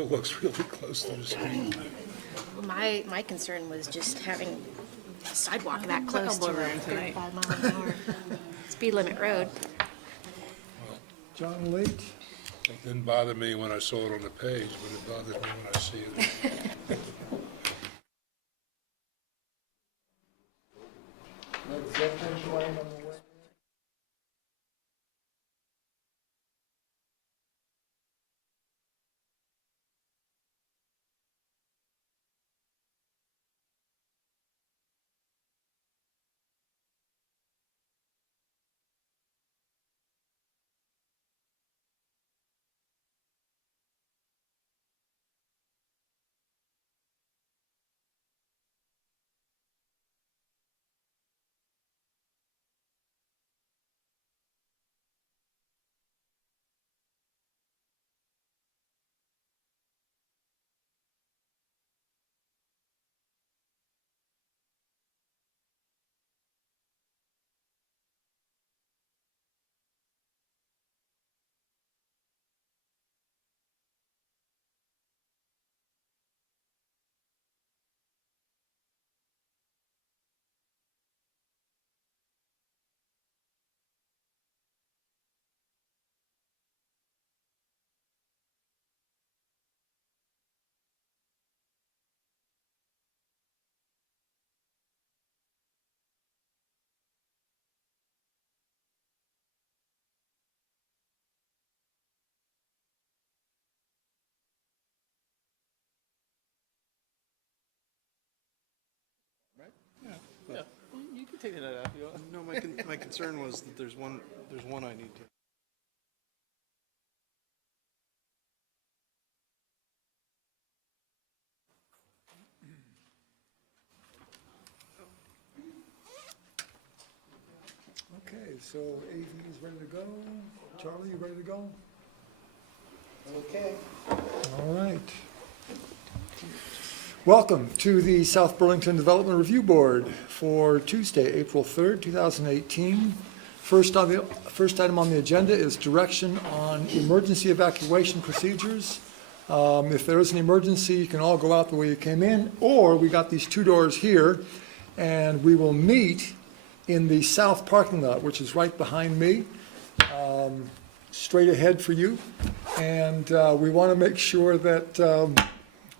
It looks really close to the street. Well, my concern was just having a sidewalk that close to a 35-mile-an-hour speed limit road. John Late. It didn't bother me when I saw it on the page, but it bothers me when I see it. Yeah, you can take that out if you want. No, my concern was that there's one I need to. Okay, so AV is ready to go. Charlie, you ready to go? Okay. All right. Welcome to the South Burlington Development Review Board for Tuesday, April 3rd, 2018. First item on the agenda is direction on emergency evacuation procedures. If there is an emergency, you can all go out the way you came in, or we got these two doors here, and we will meet in the south parking lot, which is right behind me, straight ahead for you. And we want to make sure that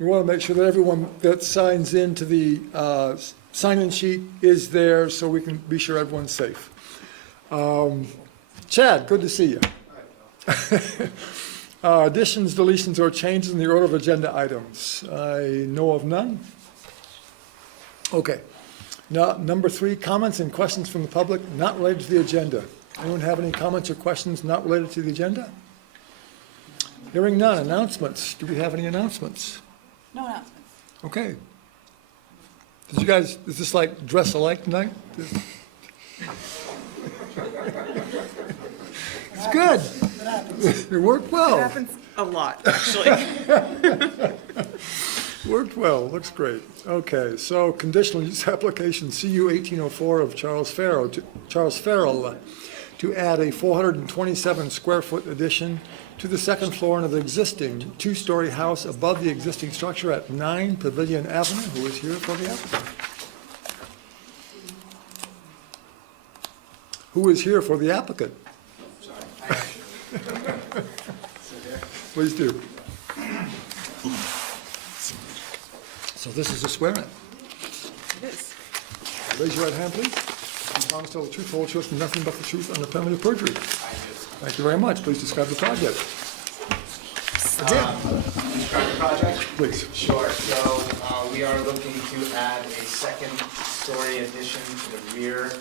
everyone that signs into the sign-in sheet is there, so we can be sure everyone's safe. Chad, good to see you. Additions, deletions, or changes in the order of agenda items? I know of none. Okay. Now, number 3, comments and questions from the public not related to the agenda. Anyone have any comments or questions not related to the agenda? Hearing none. Announcements. Do we have any announcements? No announcements. Okay. Did you guys, is this like dress alike tonight? It's good. It worked well. It happens a lot, actually. Worked well, looks great. Okay, so conditional use application CU 1804 of Charles Farrell to add a 427 square foot addition to the second floor of the existing two-story house above the existing structure at 9 Pavilion Avenue. Who is here for the applicant? Who is here for the applicant? Please do. So this is a swearing. It is. Raise your right hand, please. You promise to tell the truth, the whole truth, and nothing but the truth on the penalty of perjury. Thank you very much. Please describe the project. Describe the project? Please. Sure. So we are looking to add a second-story addition to the rear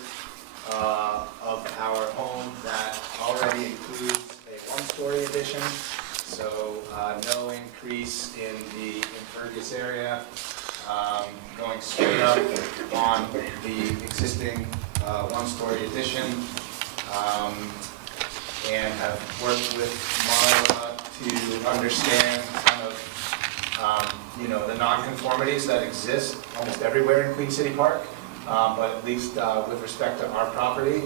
of our home that already includes a one-story addition. So no increase in the impervious area, going straight up on the existing one-story addition, and have worked with Marla to understand kind of the nonconformities that exist almost everywhere in Queen City Park, but at least with respect to our property.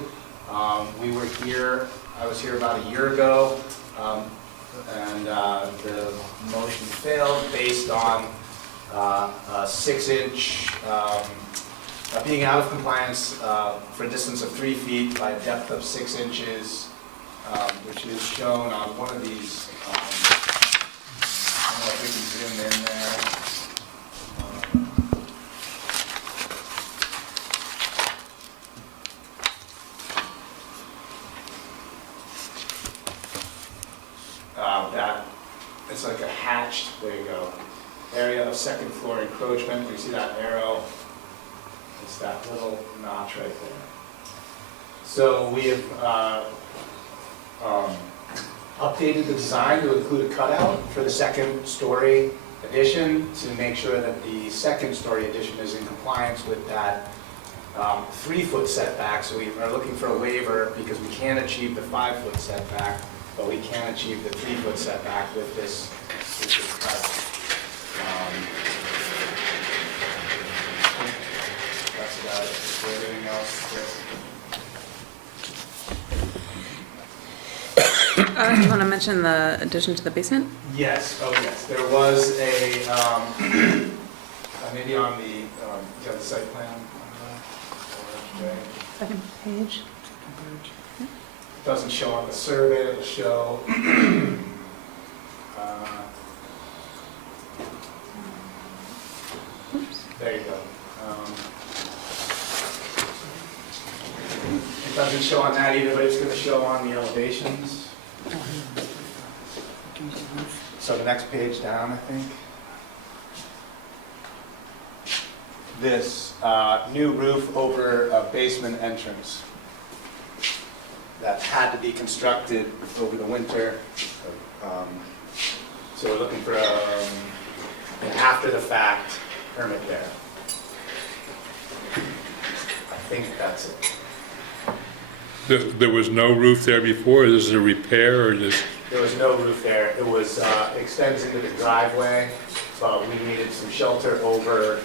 We were here, I was here about a year ago. and the motion failed based on a 6-inch, being out of compliance for a distance of 3 feet by a depth of 6 inches, which is shown on one of these. I don't know if we can zoom in there. That it's like a hatched, there you go, area of second floor encroachment. You see that arrow? It's that little notch right there. So we have updated the design to include a cutout for the second story addition to make sure that the second story addition is in compliance with that 3-foot setback. So we are looking for a waiver because we can't achieve the 5-foot setback, but we can achieve the 3-foot setback with this cutout. That's about it. Is there anything else, Chris? You want to mention the addition to the basement? Yes, oh yes, there was a, maybe on the, you have the site plan? Second page. Doesn't show on the survey, it'll show. There you go. It doesn't show on that either, but it's going to show on the elevations. So the next page down, I think. This new roof over a basement entrance that had to be constructed over the winter. So we're looking for an after-the-fact permit there. I think that's it. There was no roof there before? This is a repair or just? There was no roof there. It was extends into the driveway, but we needed some shelter over.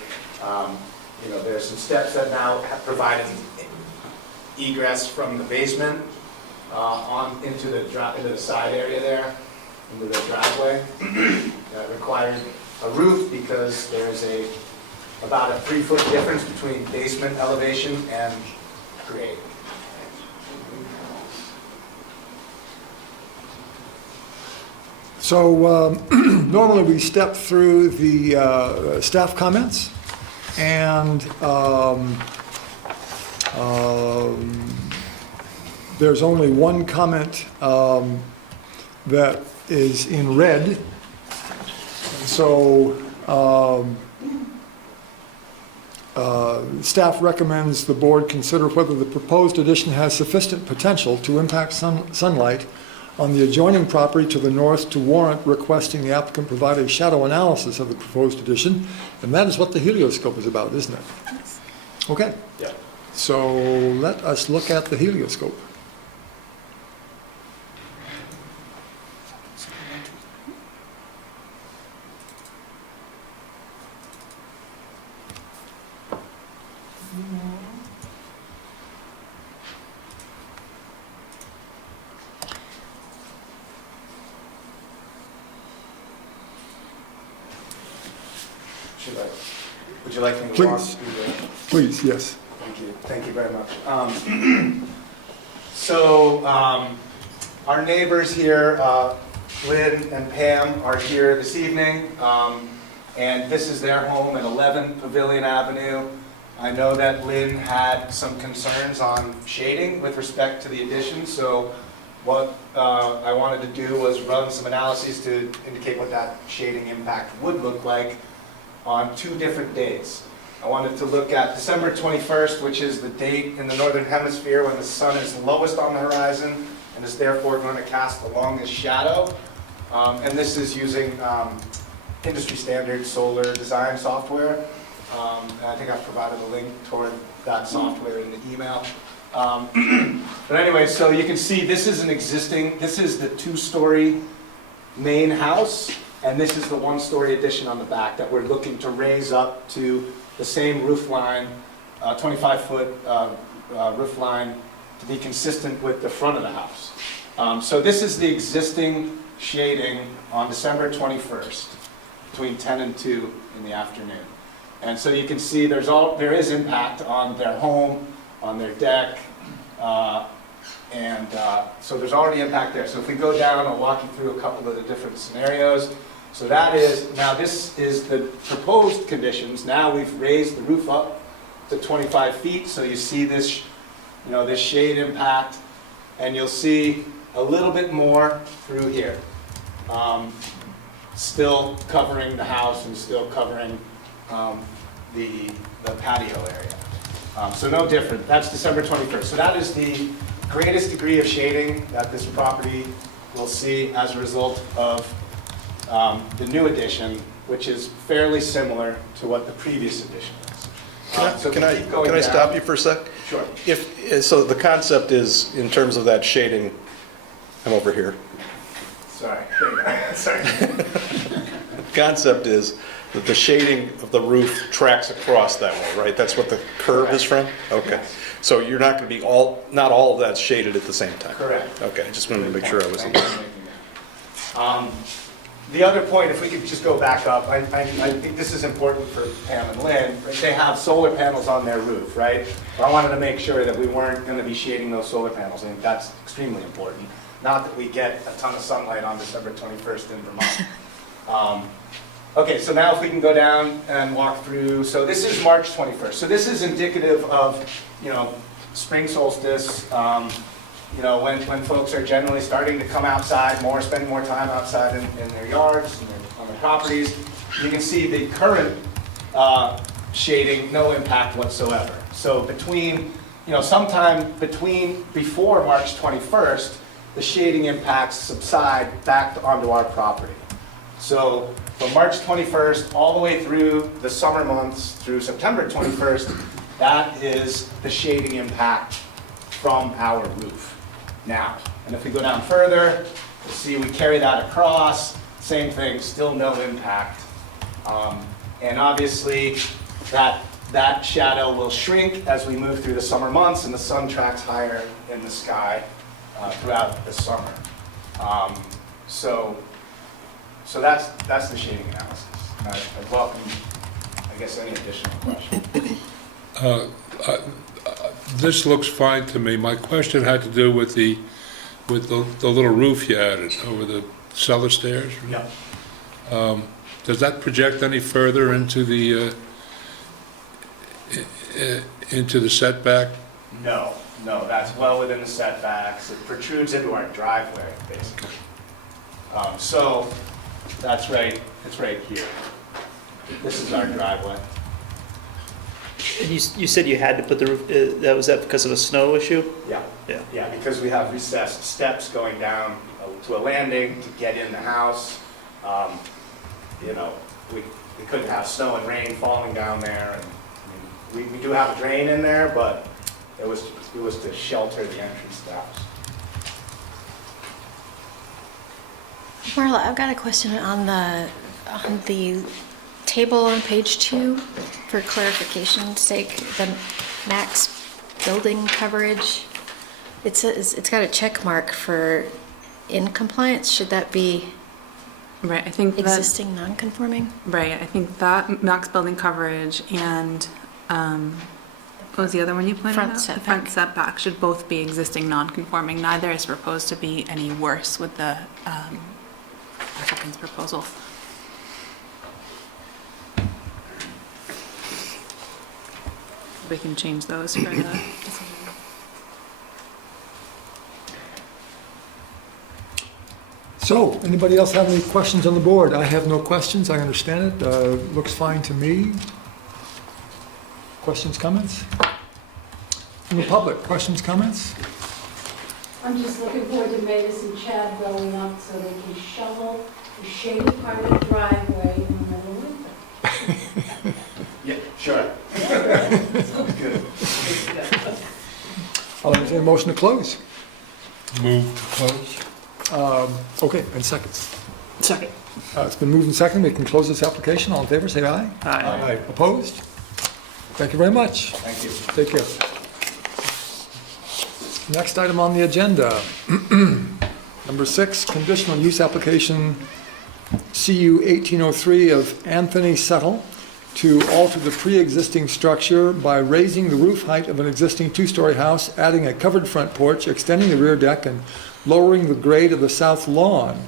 You know, there's some steps that now have provided egress from the basement on into the side area there, into the driveway. That required a roof because there's about a 3-foot difference between basement elevation and grade. So normally we step through the staff comments, and there's only one comment that is in red. So staff recommends the board consider whether the proposed addition has sufficient potential to impact sunlight on the adjoining property to the north to warrant requesting the applicant provide a shadow analysis of the proposed addition. And that is what the helioscope is about, isn't it? Okay. Yeah. So let us look at the helioscope. Would you like me to walk Please. through the? Please, yes. Thank you very much. Our neighbors here, Lynn and Pam, are here this evening, and this is their home at 11 Pavilion Avenue. I know that Lynn had some concerns on shading with respect to the addition, so what I wanted to do was run some analyses to indicate what that shading impact would look like on 2 different days. I wanted to look at December 21st, which is the date in the northern hemisphere when the sun is lowest on the horizon and is therefore going to cast the longest shadow. And this is using industry standard solar design software. And I think I've provided a link toward that software in the email. But anyway, so you can see this is an existing, this is the 2-story main house, and this is the 1-story addition on the back that we're looking to raise up to the same roof line, 25-foot roof line, to be consistent with the front of the house. So this is the existing shading on December 21st, between 10 and 2 in the afternoon. And so you can see there is impact on their home, on their deck, so there's already impact there. So if we go down, I'll walk you through a couple of the different scenarios. So now this is the proposed conditions. Now we've raised the roof up to 25 feet, so you see this, this shade impact, and you'll see a little bit more through here. Still covering the house and still covering the patio area. So no different. That's December 21st. So that is the greatest degree of shading that this property will see as a result of the new addition, which is fairly similar to what the previous addition is. So Can I keep going down. stop you for a sec? Sure. So the concept is, in terms of that shading, I'm over here. Sorry. Sorry. Concept is that the shading of the roof tracks across that way, right? That's what the curve is from? Okay. So you're not going to be not all of that's shaded at the same time? Correct. Okay, I just wanted to make sure I was. Thank you for making that. The other point, if we could just go back up, I think this is important for Pam and Lynn. They have solar panels on their roof, right? But I wanted to make sure that we weren't going to be shading those solar panels. I think that's extremely important. Not that we get a ton of sunlight on December 21st in Vermont. Okay, so now if we can go down and walk through. So this is March 21st. So this is indicative of, spring solstice, when folks are generally starting to come outside more, spend more time outside in their yards, on their properties. You can see the current shading, no impact whatsoever. So sometime before March 21st, the shading impacts subside back onto our property. So from March 21st all the way through the summer months through September 21st, that is the shading impact from our roof now. And if we go down further, you'll see we carry that across, same thing, still no impact. And obviously that shadow will shrink as we move through the summer months and the sun tracks higher in the sky throughout the summer. So that's the shading analysis. I welcome, I guess, any additional questions. This looks fine to me. My question had to do with the little roof you added over the cellar stairs. Yeah. Does that project any further into the setback? No, that's well within the setbacks. It protrudes into our driveway, basically. So that's right, it's right here. This is our driveway. And you said you had to put the roof, was that because of a snow issue? Yeah. Yeah. Yeah, because we have recessed steps going down to a landing to get in the house. We couldn't have snow and rain falling down there. And we do have a drain in there, but it was to shelter the entrance to the house. Marla, I've got a question on the table on page 2 for clarification's sake, the max building coverage. It's got a check mark for in compliance. Should that be Right, I think that, existing non-conforming? right, I think that max building coverage and, what was the other one you pointed Front out? setback. The front setback should both be existing non-conforming. Neither is proposed to be any worse with the, applicant's proposal. We can change those for the decision. So, anybody else have any questions on the board? I have no questions, I understand it, looks fine to me. Questions, comments? From the public, questions, comments? I'm just looking forward to Mavis and Chad growing up so they can shovel the shady part of the driveway in the middle of winter. Yeah, sure. Good. I'll entertain a motion to close. Move to close? Okay, and seconds. Second. It's been moved and seconded, we can close this application, all in favor, say aye. Aye. Opposed? Thank you very much. Thank you. Take care. Next item on the agenda Number 6, conditional use application CU 1803 of Anthony Settle to alter the pre-existing structure by raising the roof height of an existing two-story house, adding a covered front porch, extending the rear deck, and lowering the grade of the south lawn.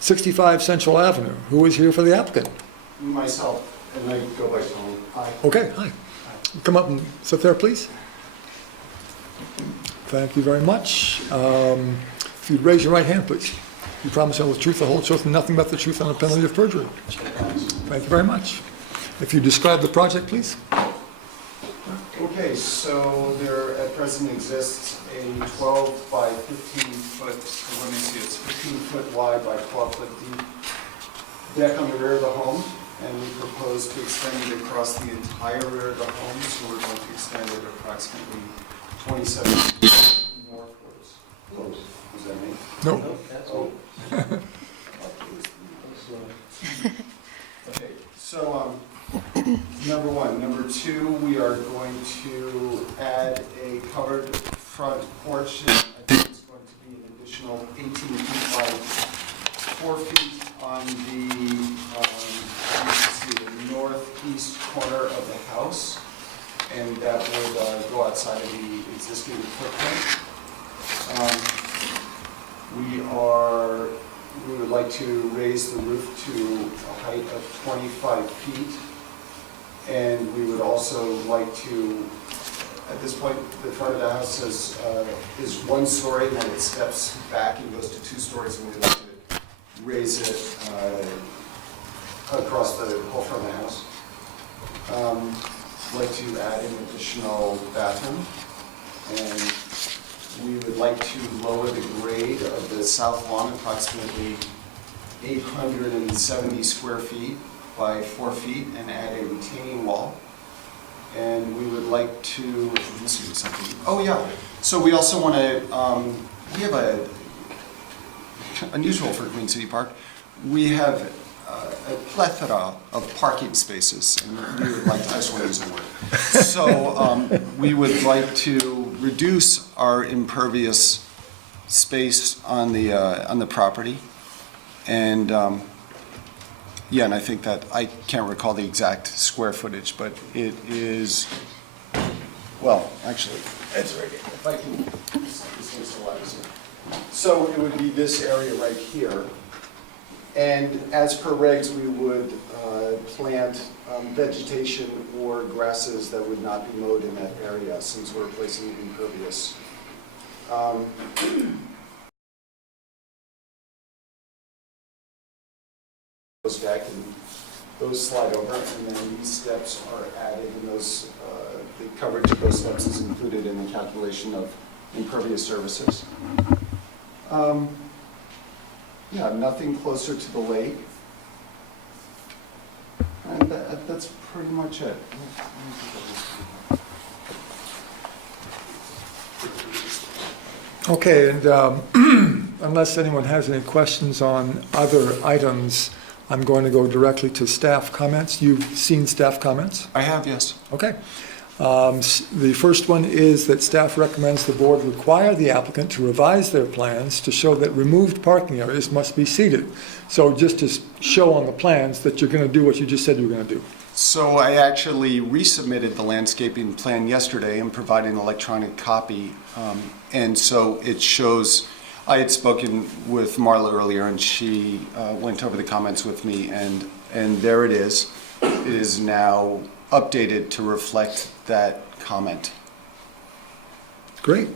65 Central Avenue. Who is here for the applicant? Myself, and I go by Tony. Hi. Okay, hi. Come up and sit there, please. Thank you very much. If you'd raise your right hand, please. You promise to tell the truth, the whole truth, and nothing but the truth on the penalty of perjury. Thank you very much. If you describe the project, please. Okay, so there at present exists a 12 by 15 foot, let me see, it's 15 foot wide by 12 foot deep deck on the rear of the home, and we propose to extend it across the entire rear of the home, so we're going to extend it approximately 27 feet northwards. Oh, was that me? No. Oh. Okay, so, number one. Number two, we are going to add a covered front porch. I think it's going to be an additional 18 feet by 4 feet on the, you can see the northeast corner of the house. And that would go outside of the existing footprint. We would like to raise the roof to a height of 25 feet. And we would also like to, at this point, the front of the house is 1 story, and then it steps back and goes to 2 stories, and we'd like to raise it across the whole front of the house. I'd like to add an additional bathroom, and we would like to lower the grade of the south lawn approximately 870 square feet by 4 feet and add a retaining wall. And we would like to, I'm missing something. Oh yeah, so we also want to, we have a, unusual for Queen City Park, we have a plethora of parking spaces, and we would like to, I just want to use a word. So we would like to reduce our impervious space on the property, and yeah, and I think that, I can't recall the exact square footage, but it is, well, actually, it's right here. If I can, this makes it a lot easier. So it would be this area right here. And as per regs, we would plant vegetation or grasses that would not be mowed in that area, since we're replacing impervious. Goes back, and those slide over, and then these steps are added, and those the coverage of those steps is included in the calculation of impervious surfaces. Yeah, nothing closer to the lake. And that's pretty much it. Okay, and unless anyone has any questions on other items, I'm going to go directly to staff comments. You've seen staff comments? I have, yes. Okay. The first one is that staff recommends the board require the applicant to revise their plans to show that removed parking areas must be seated. So just to show on the plans that you're going to do what you just said you were going to do. So I actually resubmitted the landscaping plan yesterday and provided an electronic copy. And so it shows, I had spoken with Marla earlier, and she went over the comments with me, and there it is. It is now updated to reflect that comment. Great.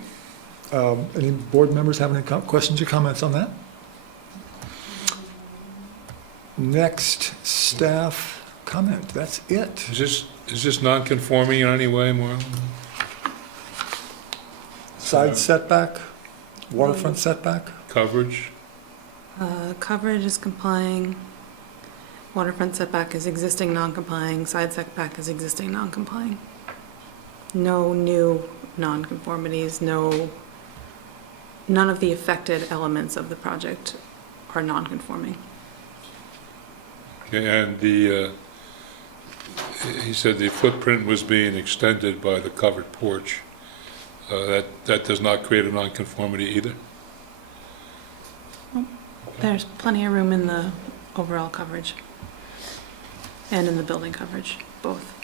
Any board members have any questions or comments on that? Next, staff comment. That's it. Is this non-conforming in any way, Marlon? Side setback, waterfront setback. Coverage? Coverage is complying. Waterfront setback is existing non-complying. Side setback is existing non-complying. No new non-conformities, none of the affected elements of the project are non-conforming. Okay, and he said the footprint was being extended by the covered porch. That does not create a nonconformity either? There's plenty of room in the overall coverage and in the building coverage, both.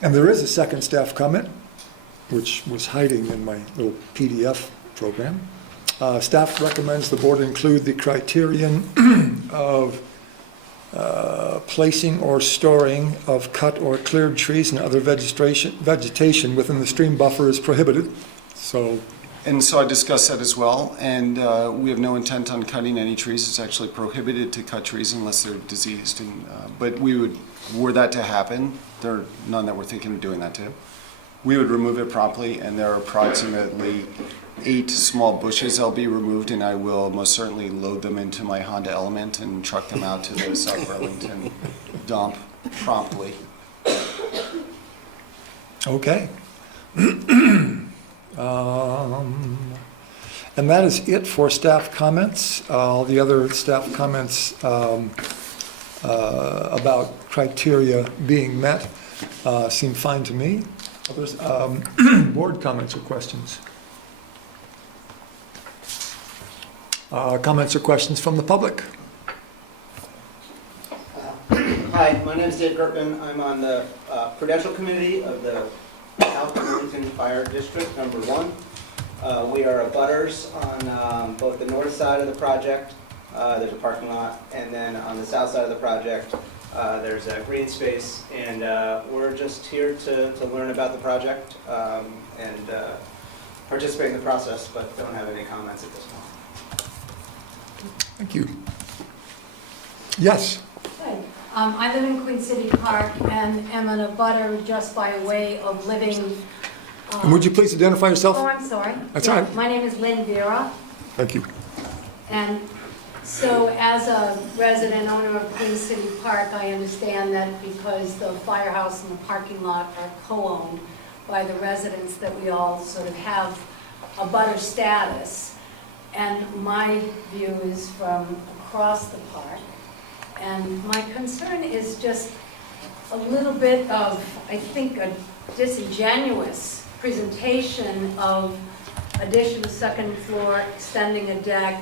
And there is a second staff comment, which was hiding in my little PDF program. Staff recommends the board include the criterion of placing or storing of cut or cleared trees and other vegetation within the stream buffer is prohibited. So, And so I discussed that as well, and we have no intent on cutting any trees. It's actually prohibited to cut trees unless they're diseased. And but we would, were that to happen, there are none that we're thinking of doing that to. We would remove it promptly, and there are approximately 8 small bushes that'll be removed, and I will most certainly load them into my Honda Element and truck them out to the South Burlington dump promptly. okay. And that is it for staff comments. All the other staff comments about criteria being met seem fine to me. Others, board comments or questions? Comments or questions from the public? Hi, my name is Dave Gertman. I'm on the Prudential Committee of the South Burlington Fire District, number 1. We are abutters on both the north side of the project, there's a parking lot, and then on the south side of the project, there's a green space, and we're just here to learn about the project and participate in the process, but don't have any comments at this point. Thank you. Yes. Hi. I live in Queen City Park and am an abutter just by way of living. And would you please identify yourself? Oh, I'm sorry. That's all right. My name is Lynn Vera, Thank you. and so as a resident owner of Queen City Park, I understand that because the firehouse and the parking lot are co-owned by the residents, that we all sort of have abutter status. And my view is from across the park. And my concern is just a little bit of, I think, a disingenuous presentation of addition of second floor, extending a deck,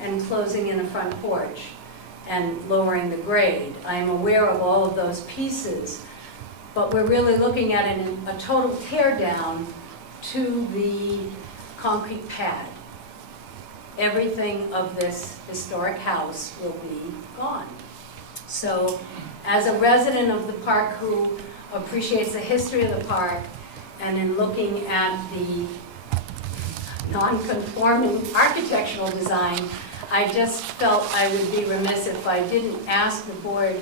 and closing in a front porch, and lowering the grade. I am aware of all of those pieces, but we're really looking at a total tear down to the concrete pad. Everything of this historic house will be gone. So as a resident of the park who appreciates the history of the park, and in looking at the non-conforming architectural design, I just felt I would be remiss if I didn't ask the board,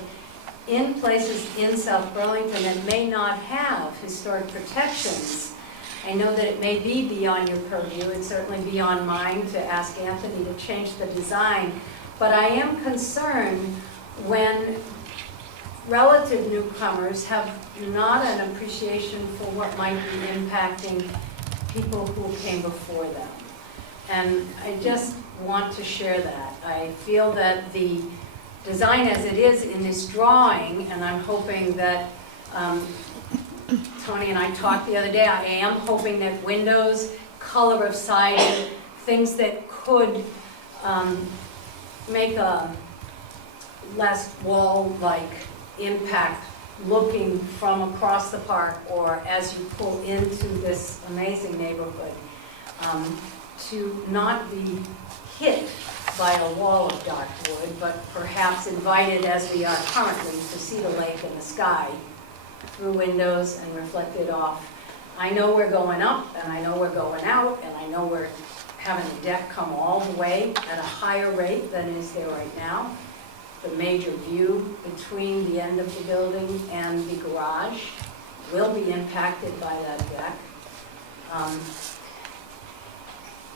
in places in South Burlington that may not have historic protections, I know that it may be beyond your purview, and certainly beyond mine, to ask Anthony to change the design, but I am concerned when relative newcomers have not an appreciation for what might be impacting people who came before them. And I just want to share that. I feel that the design as it is in this drawing, and I'm hoping that Tony and I talked the other day, I am hoping that windows, color of siding, things that could make a less wall-like impact looking from across the park or as you pull into this amazing neighborhood, to not be hit by a wall of dark wood, but perhaps invited, as we are currently, to see the lake and the sky through windows and reflected off. I know we're going up, and I know we're going out, and I know we're having the deck come all the way at a higher rate than is there right now. The major view between the end of the building and the garage will be impacted by that deck.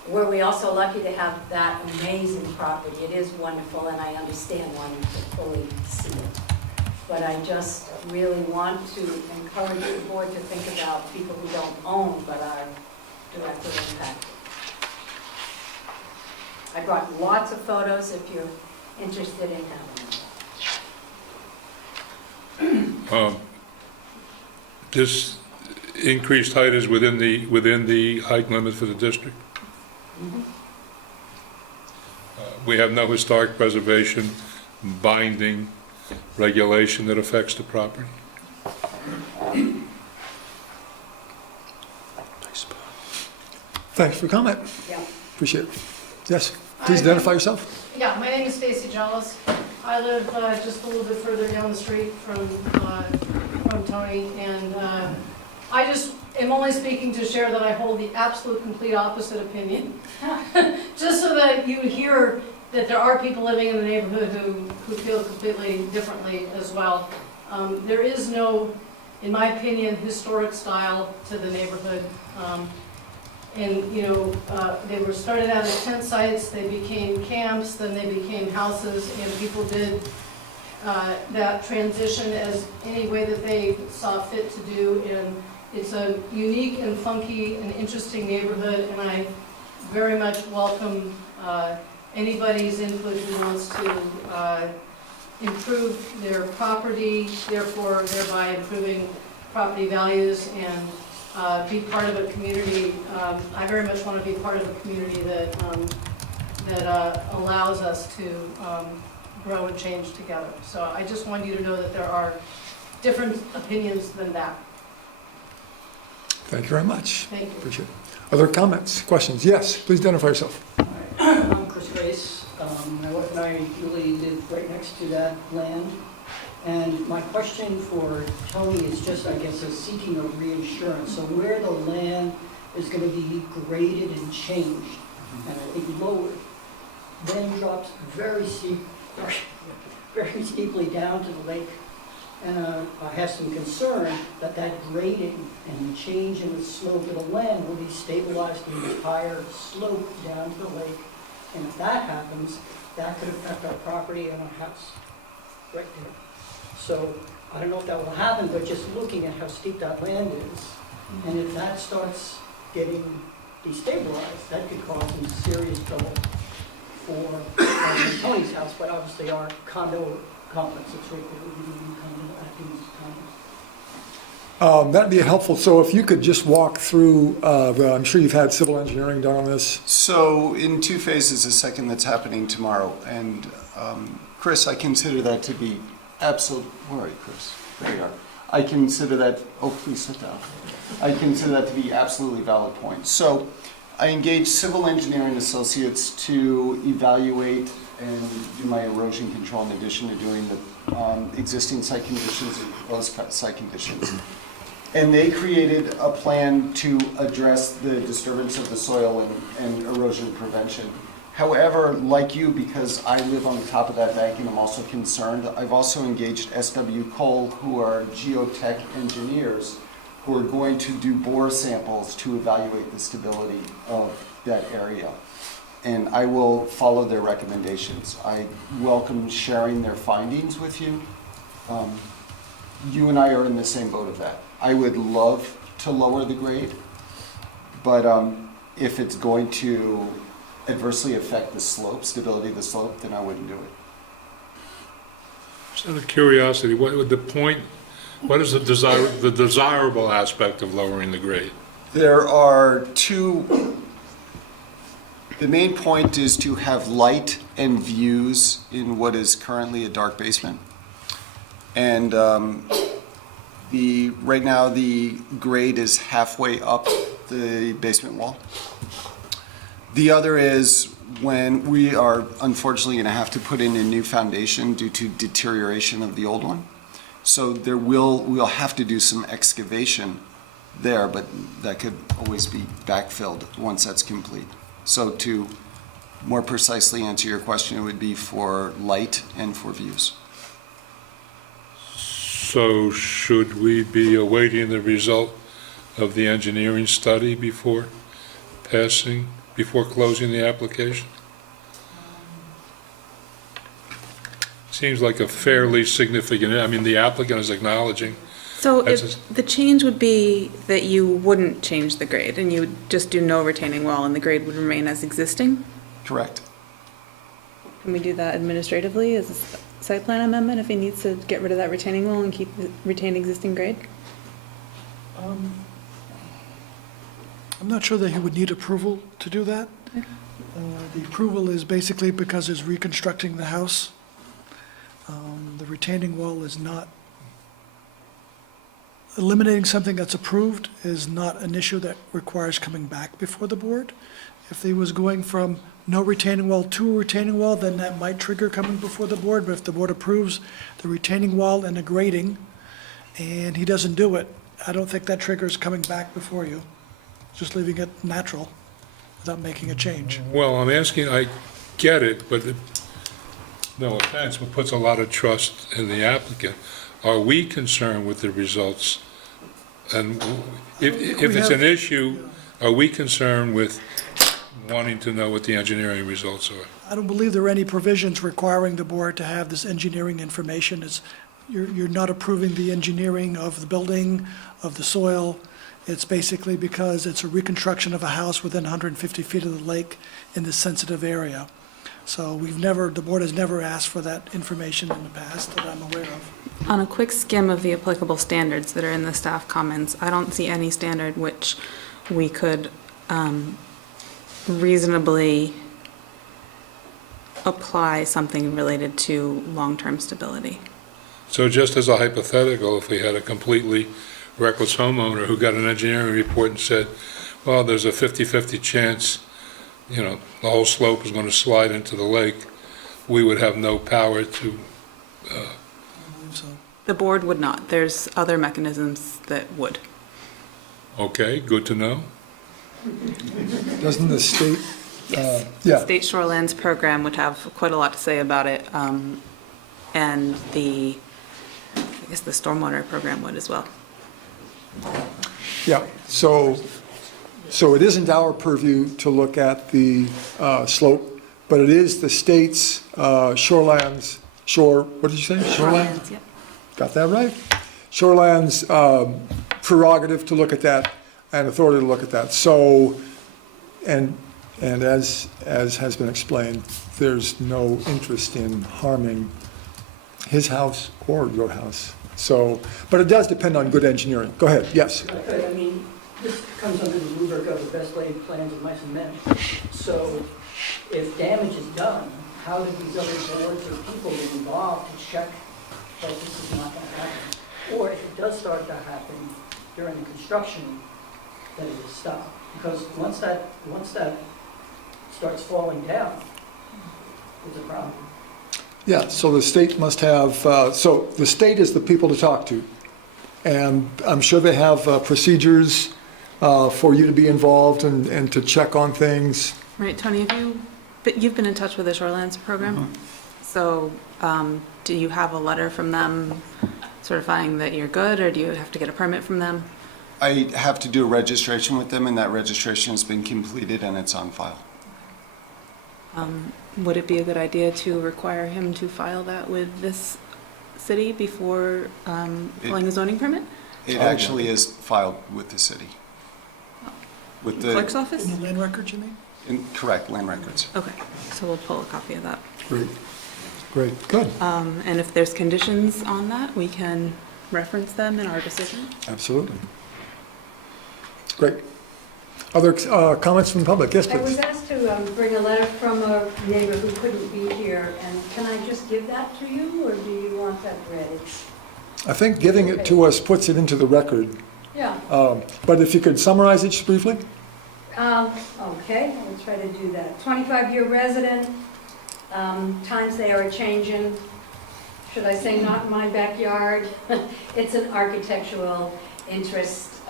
Were we also lucky to have that amazing property? It is wonderful, and I understand wanting to fully see it. But I just really want to encourage the board to think about people who don't own but are directly impacted. I brought lots of photos if you're interested in having them. This increased height is within the height limit for the district? we have no historic preservation binding regulation that affects the property? Thanks for your comment. Yeah. Appreciate it. Yes, please identify yourself. Yeah, my name is Stacy Jealous. I live just a little bit further down the street from Tony, and I just am only speaking to share that I hold the absolute complete opposite opinion. Just so that you hear that there are people living in the neighborhood who feel completely differently as well. There is no, in my opinion, historic style to the neighborhood. And, you know, they were started out as tent sites, they became camps, then they became houses, and people did that transition as any way that they saw fit to do. And it's a unique and funky and interesting neighborhood, and I very much welcome anybody's input who wants to improve their property, therefore thereby improving property values and be part of a community. I very much want to be part of a community that allows us to grow and change together. So I just want you to know that there are different opinions than that. Thank you very much. Thank you. Appreciate it. Other comments, questions? Yes, please identify yourself. I'm Chris Grace. My wife and I really live right next to that land. And my question for Tony is just, I guess, is seeking a reinsurance. So where the land is going to be graded and changed, and I think lowered, then drops very steeply down to the lake. And I have some concern that that grading and the change in the slope of the land will destabilize the entire slope down to the lake. And if that happens, that could affect our property and our house right there. So I don't know if that will happen, but just looking at how steep that land is, and if that starts getting destabilized, that could cause some serious trouble for Tony's house, but obviously our condo complex, it's right there, we need condo. That'd be helpful. So if you could just walk through, I'm sure you've had civil engineering done on this. So in two phases, the second that's happening tomorrow. And Chris, I consider that to be absolute, where are you, Chris? There you are. I consider that, oh, please sit down. I consider that to be absolutely valid point. So I engaged civil engineering associates to evaluate and do my erosion control in addition to doing the existing site conditions and proposed site conditions. And they created a plan to address the disturbance of the soil and erosion prevention. However, like you, because I live on the top of that bank and I'm also concerned, I've also engaged SW Cole, who are geotech engineers, who are going to do bore samples to evaluate the stability of that area. And I will follow their recommendations. I welcome sharing their findings with you. You and I are in the same boat of that. I would love to lower the grade, but if it's going to adversely affect the slope, stability of the slope, then I wouldn't do it. Just out of curiosity, what would the point, what is the desirable aspect of lowering the grade? There are two. The main point is to have light and views in what is currently a dark basement. And right now the grade is halfway up the basement wall. The other is when we are unfortunately going to have to put in a new foundation due to deterioration of the old one. So we'll have to do some excavation there, but that could always be backfilled once that's complete. So to more precisely answer your question, it would be for light and for views. So should we be awaiting the result of the engineering study before closing the application? Seems like a fairly significant, I mean, the applicant is acknowledging. So That's the change would be that you wouldn't change the grade and you would just do no retaining wall and the grade would remain as existing? Correct. Can we do that administratively as a site plan amendment if he needs to get rid of that retaining wall and retain existing grade? I'm not sure that he would need approval to do that. The approval is basically because it's reconstructing the house. The retaining wall is not, eliminating something that's approved is not an issue that requires coming back before the board. If he was going from no retaining wall to a retaining wall, then that might trigger coming before the board. But if the board approves the retaining wall and the grading, and he doesn't do it, I don't think that triggers coming back before you. Just leaving it natural without making a change. Well, I'm asking, I get it, but no offense, but puts a lot of trust in the applicant. Are we concerned with the results? And if it's an issue, are we concerned with wanting to know what the engineering results are? I don't believe there are any provisions requiring the board to have this engineering information. You're not approving the engineering of the building, of the soil. It's basically because it's a reconstruction of a house within 150 feet of the lake in this sensitive area. So the board has never asked for that information in the past that I'm aware of. On a quick skim of the applicable standards that are in the staff comments, I don't see any standard which we could reasonably apply something related to long-term stability. So just as a hypothetical, if we had a completely reckless homeowner who got an engineering report and said, well, there's a 50-50 chance, the whole slope is going to slide into the lake, we would have no power to... I believe so. The board would not. There's other mechanisms that would. Okay, good to know. Doesn't the state, Yes. yeah, State Shorelands Program would have quite a lot to say about it, and I guess the stormwater program would as well. yeah, so it isn't our purview to look at the slope, but it is the state's what did you say? Shoreland? Yep. Got that right? Shoreland's prerogative to look at that and authority to look at that. So, and as has been explained, there's no interest in harming his house or your house. So, but it does depend on good engineering. Go ahead, yes. I mean, this comes under the rubric of the best laid plans of mice and men. So if damage is done, how do these other boards or people get involved to check that this is not going to happen? Or if it does start to happen during the construction, that it is stopped? Because once that starts falling down, it's a problem. Yeah, so the state must have, so the state is the people to talk to. And I'm sure they have procedures for you to be involved and to check on things. Right, Tony, you've been in touch with the Shorelands Program? Mhm. So do you have a letter from them certifying that you're good, or do you have to get a permit from them? I have to do a registration with them, and that registration has been completed and it's on file. Would it be a good idea to require him to file that with this city before pulling a zoning permit? It actually is filed with the city. With the Clerk's office? In the land records, you mean? correct land records. Okay, so we'll pull a copy of that. Great, great, good, And if there's conditions on that, we can reference them in our decision. absolutely. Great. Other comments from the public? Yes, I was please. asked to bring a letter from a neighbor who couldn't be here, and can I just give that to you, or do you want that read? I think giving it to us puts it into the record. Yeah, But if you could summarize it just briefly? okay, I'll try to do that. 25-year resident, times they are changing. Should I say not in my backyard? It's an architectural interest.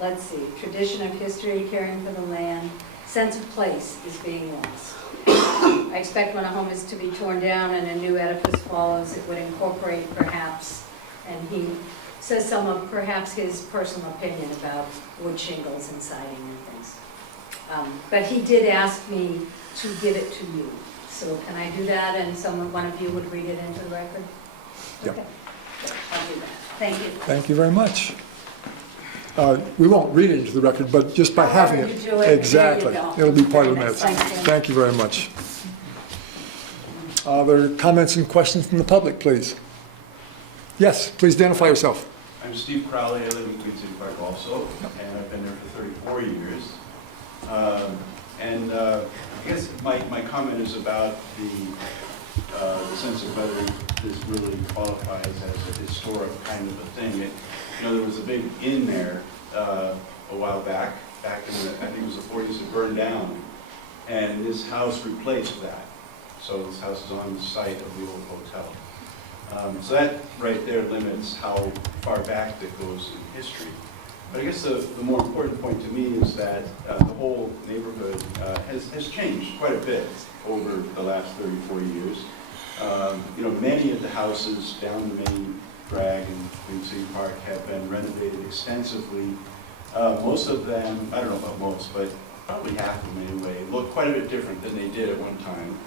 Let's see, tradition of history, caring for the land, sense of place is being lost. I expect when a home is to be torn down and a new edifice follows, it would incorporate perhaps, and he says some of perhaps his personal opinion about wood shingles and siding and things. But he did ask me to give it to you. So can I do that, and one of you would read it into the record? Yep. Okay, I'll do that. Thank you. Thank you very much. We won't read it into the record, but just by having However it. you do it, there you Exactly. go. It'll be part of the Very minutes. nice. Thank you. Thank you very much. Are there comments and questions from the public, please? Yes, please identify yourself. I'm Steve Crowley. I live in Queen City Park also, and I've been there for 34 years. And I guess my comment is about the sense of whether this really qualifies as a historic kind of a thing. There was a big inn there a while back in the, I think it was the 40s, it burned down. And this house replaced that. So this house is on the site of the old hotel. So that right there limits how far back that goes in history. But I guess the more important point to me is that the whole neighborhood has changed quite a bit over the last 34 years. Many of the houses down the main drag in Queen City Park have been renovated extensively. Most of them, I don't know about most, but probably half of them anyway, look quite a bit different than they did at one time.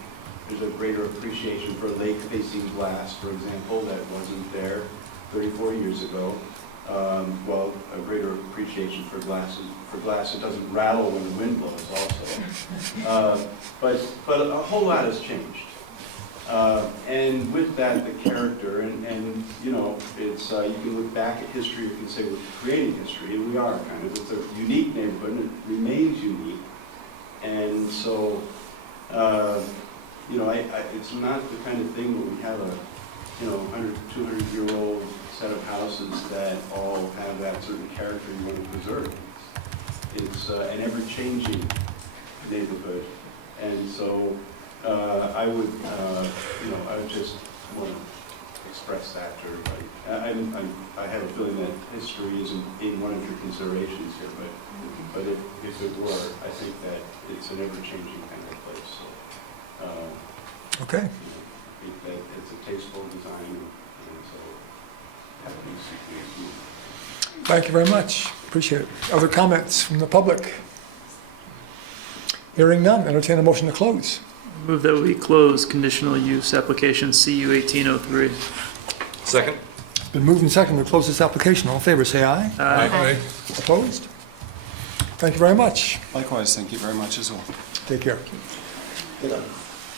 There's a greater appreciation for lake-facing glass, for example, that wasn't there 34 years ago. A greater appreciation for glass that doesn't rattle when the wind blows also. But a whole lot has changed. And with that, the character, and it's, you can look back at history, you can say we're creating history, and we are kind of. It's a unique neighborhood, and it remains unique. And so, it's not the kind of thing where we have a, 100, 200-year-old set of houses that all have that certain character you want to preserve. It's an ever-changing neighborhood, and so I would just want to express that to everybody. I have a feeling that history isn't in one of your considerations here, but if it were, I think that it's an ever-changing kind of place. So, Okay. I think that it's a tasteful design, and so Thank you very much. Appreciate it. Other comments from the public? Hearing none, entertain a motion to close. Move that we close conditional use application CU 1803. Second? It's been moved and seconded to close this application. All in favor, say aye. Aye. Opposed? Thank you very much. Likewise, thank you very much as well. Take care.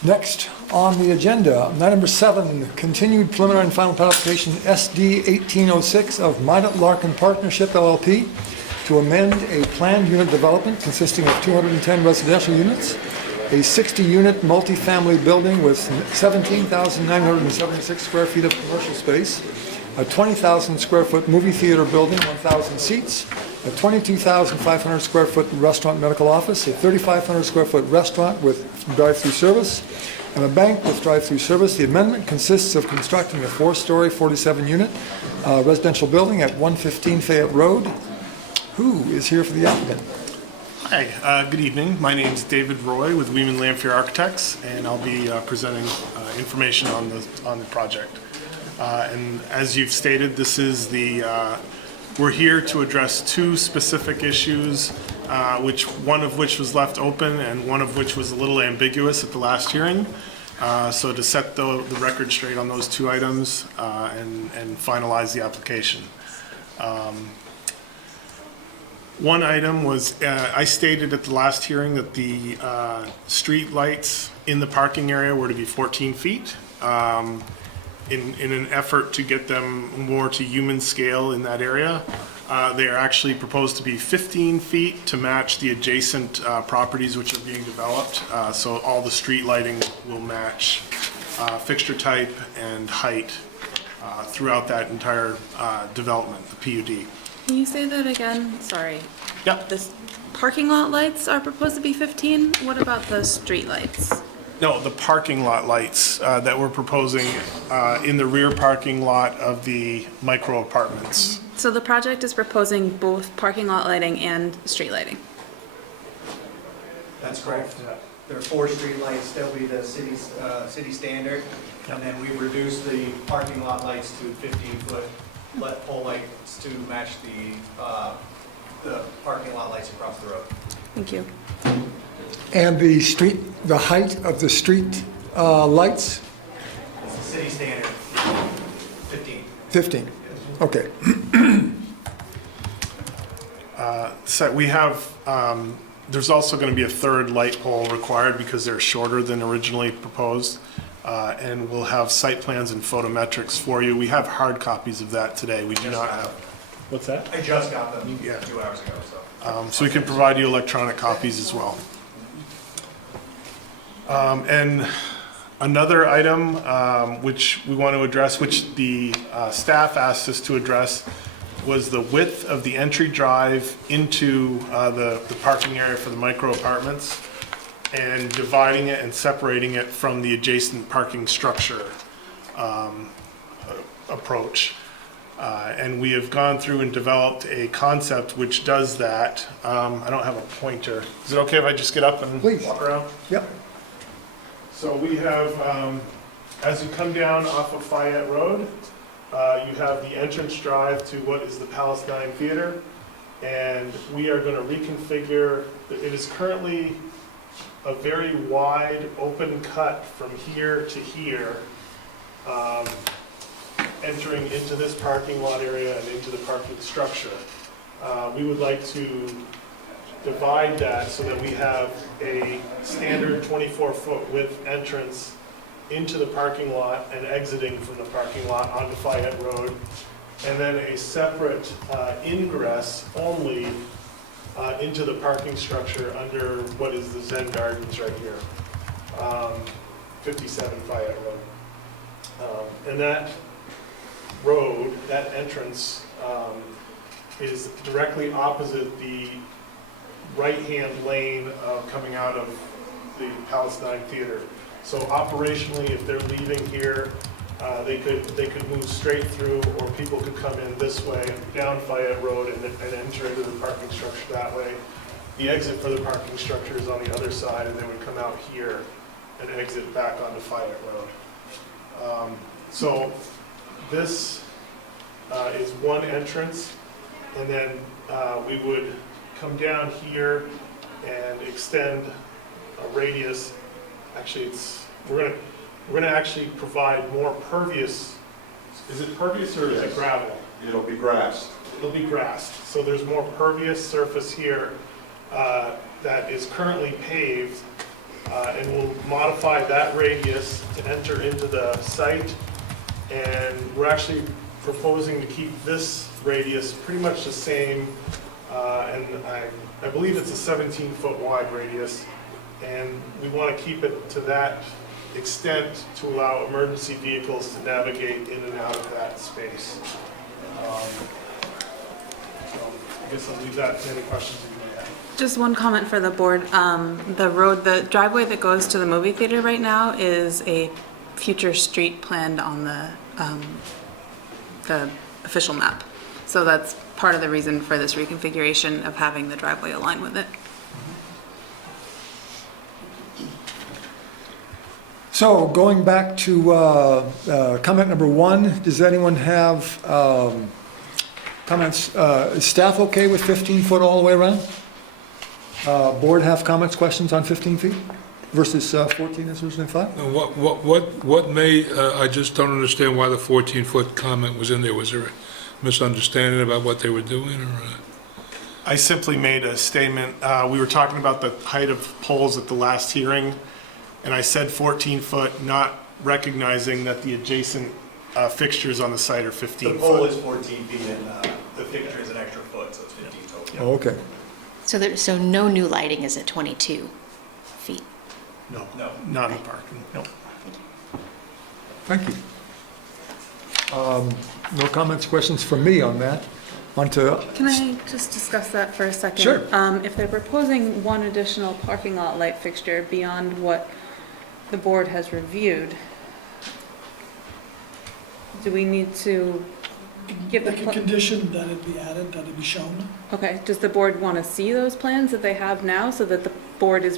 Next on the agenda, item number 7, continued preliminary and final plat application SD 1806 of Minot Larkin Partnership LLP to amend a planned unit development consisting of 210 residential units, a 60-unit multifamily building with 17,976 square feet of commercial space, a 20,000 square foot movie theater building, 1,000 seats, a 22,500 square foot restaurant medical office, a 3,500 square foot restaurant with drive-through service, and a bank with drive-through service. The amendment consists of constructing a 4-story, 47-unit residential building at 115 Fayette Road. Who is here for the applicant? Hi, good evening. My name is David Roy with Weeman Lamphere Architects, and I'll be presenting information on the project. And as you've stated, this is we're here to address 2 specific issues, one of which was left open and one of which was a little ambiguous at the last hearing. So to set the record straight on those 2 items and finalize the application. One item was, I stated at the last hearing that the street lights in the parking area were to be 14 feet. In an effort to get them more to human scale in that area. They are actually proposed to be 15 feet to match the adjacent properties which are being developed. So all the street lighting will match fixture type and height throughout that entire development, the PUD. Can you say that again? Sorry. Yep. The parking lot lights are proposed to be 15. What about the street lights? No, the parking lot lights that we're proposing in the rear parking lot of the micro apartments. So the project is proposing both parking lot lighting and street lighting. That's correct. There are 4 street lights, that'll be the city standard, and then we reduced the parking lot lights to 15-foot pole lights to match the parking lot lights across the road. Thank you. And the height of the street lights? It's the city standard, 15. 15. Okay. So we have, there's also going to be a 3rd light pole required because they're shorter than originally proposed. And we'll have site plans and photometrics for you. We have hard copies of that today. We do not have. What's that? I just got them Yeah. 2 hours ago, so. So we can provide you electronic copies as well. And another item which we want to address, which the staff asked us to address, was the width of the entry drive into the parking area for the micro apartments, and dividing it and separating it from the adjacent parking structure approach. And we have gone through and developed a concept which does that. I don't have a pointer. Is it okay if I just get up and Please. walk around? Yep. So we have, as you come down off of Fayette Road, you have the entrance drive to what is the Palestine Theater. And we are going to reconfigure, it is currently a very wide open cut from here to here, entering into this parking lot area and into the parking structure. We would like to divide that so that we have a standard 24-foot width entrance into the parking lot and exiting from the parking lot onto Fayette Road, and then a separate ingress only into the parking structure under what is the Zen Gardens right here, 57 Fayette Road. And that road, that entrance, is directly opposite the right-hand lane coming out of the Palestine Theater. So operationally, if they're leaving here, they could move straight through, or people could come in this way, down Fayette Road, and enter into the parking structure that way. The exit for the parking structure is on the other side, and they would come out here and exit back onto Fayette Road. So this is one entrance, and then we would come down here and extend a radius. Actually, we're gonna actually provide more pervious. Is it pervious or is it gravel? It'll be grass. It'll be grassed. So there's more pervious surface here that is currently paved, and we'll modify that radius to enter into the site. And we're actually proposing to keep this radius pretty much the same, and I believe it's a 17-foot wide radius, and we want to keep it to that extent to allow emergency vehicles to navigate in and out of that space. So I guess I'll leave that to any questions that you may have. Just one comment for the board. The driveway that goes to the movie theater right now is a future street planned on the official map. So that's part of the reason for this reconfiguration of having the driveway align with it. So going back to comment number 1, does anyone have comments? Is staff okay with 15 foot all the way around? Board have comments, questions on 15 feet versus 14 as originally thought? What may, I just don't understand why the 14-foot comment was in there. Was there a misunderstanding about what they were doing, or? I simply made a statement. We were talking about the height of poles at the last hearing, and I said 14 foot, not recognizing that the adjacent fixtures on the site are 15 The foot. pole is 14 feet and the fixture is an extra foot, so it's 15 total. Oh, okay. So no new lighting is at 22 feet. No, No. not in the parking, no. Thank you. No comments, questions from me on that. On to, Can I just discuss that for a second? Sure. If they're proposing one additional parking lot light fixture beyond what the board has reviewed, do we need to give the... Like a condition that it be added, that it be shown. Okay, does the board want to see those plans that they have now so that the board is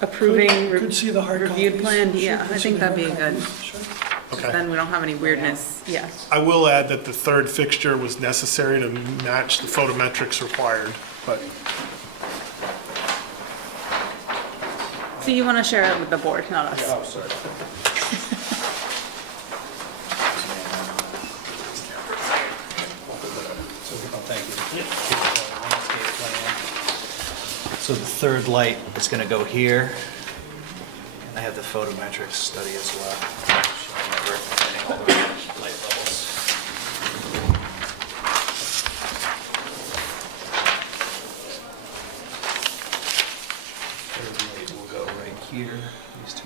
approving Could see the hard reviewed copies. plan? Sure, Yeah, could I see think the that'd be hard good. copies, sure. So Okay. then we don't have any weirdness, yeah. I will add that the third fixture was necessary to match the photometrics required, but So you want to share it with the board, not us? Oh, sorry. Thank you. So the third light is going to go here. And I have the photometrics study as well. Showing that we're finding all the light levels. Third light will go right here. These two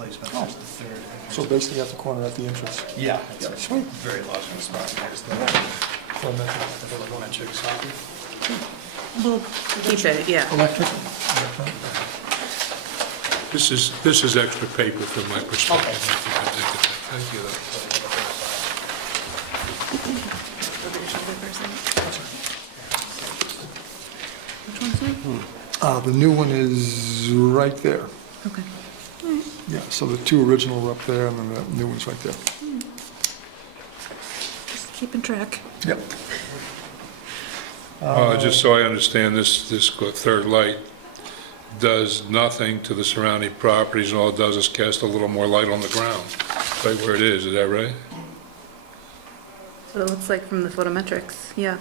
placement, there's the third. entrance. So basically at the corner at the entrance. Yeah, it's Yeah, a sweet. very logical spot. There's the photometric copy. We'll keep it, yeah. Electric? This is extra paper from my perspective. Thank you. Which one's it? The new one is right there. Okay. Yeah, so the two original were up there, and then the new one's right there. Just keeping track. Yep. Just so I understand, this third light does nothing to the surrounding properties, and all it does is cast a little more light on the ground, right where it is that right? That's what it looks like from the photometrics, yeah.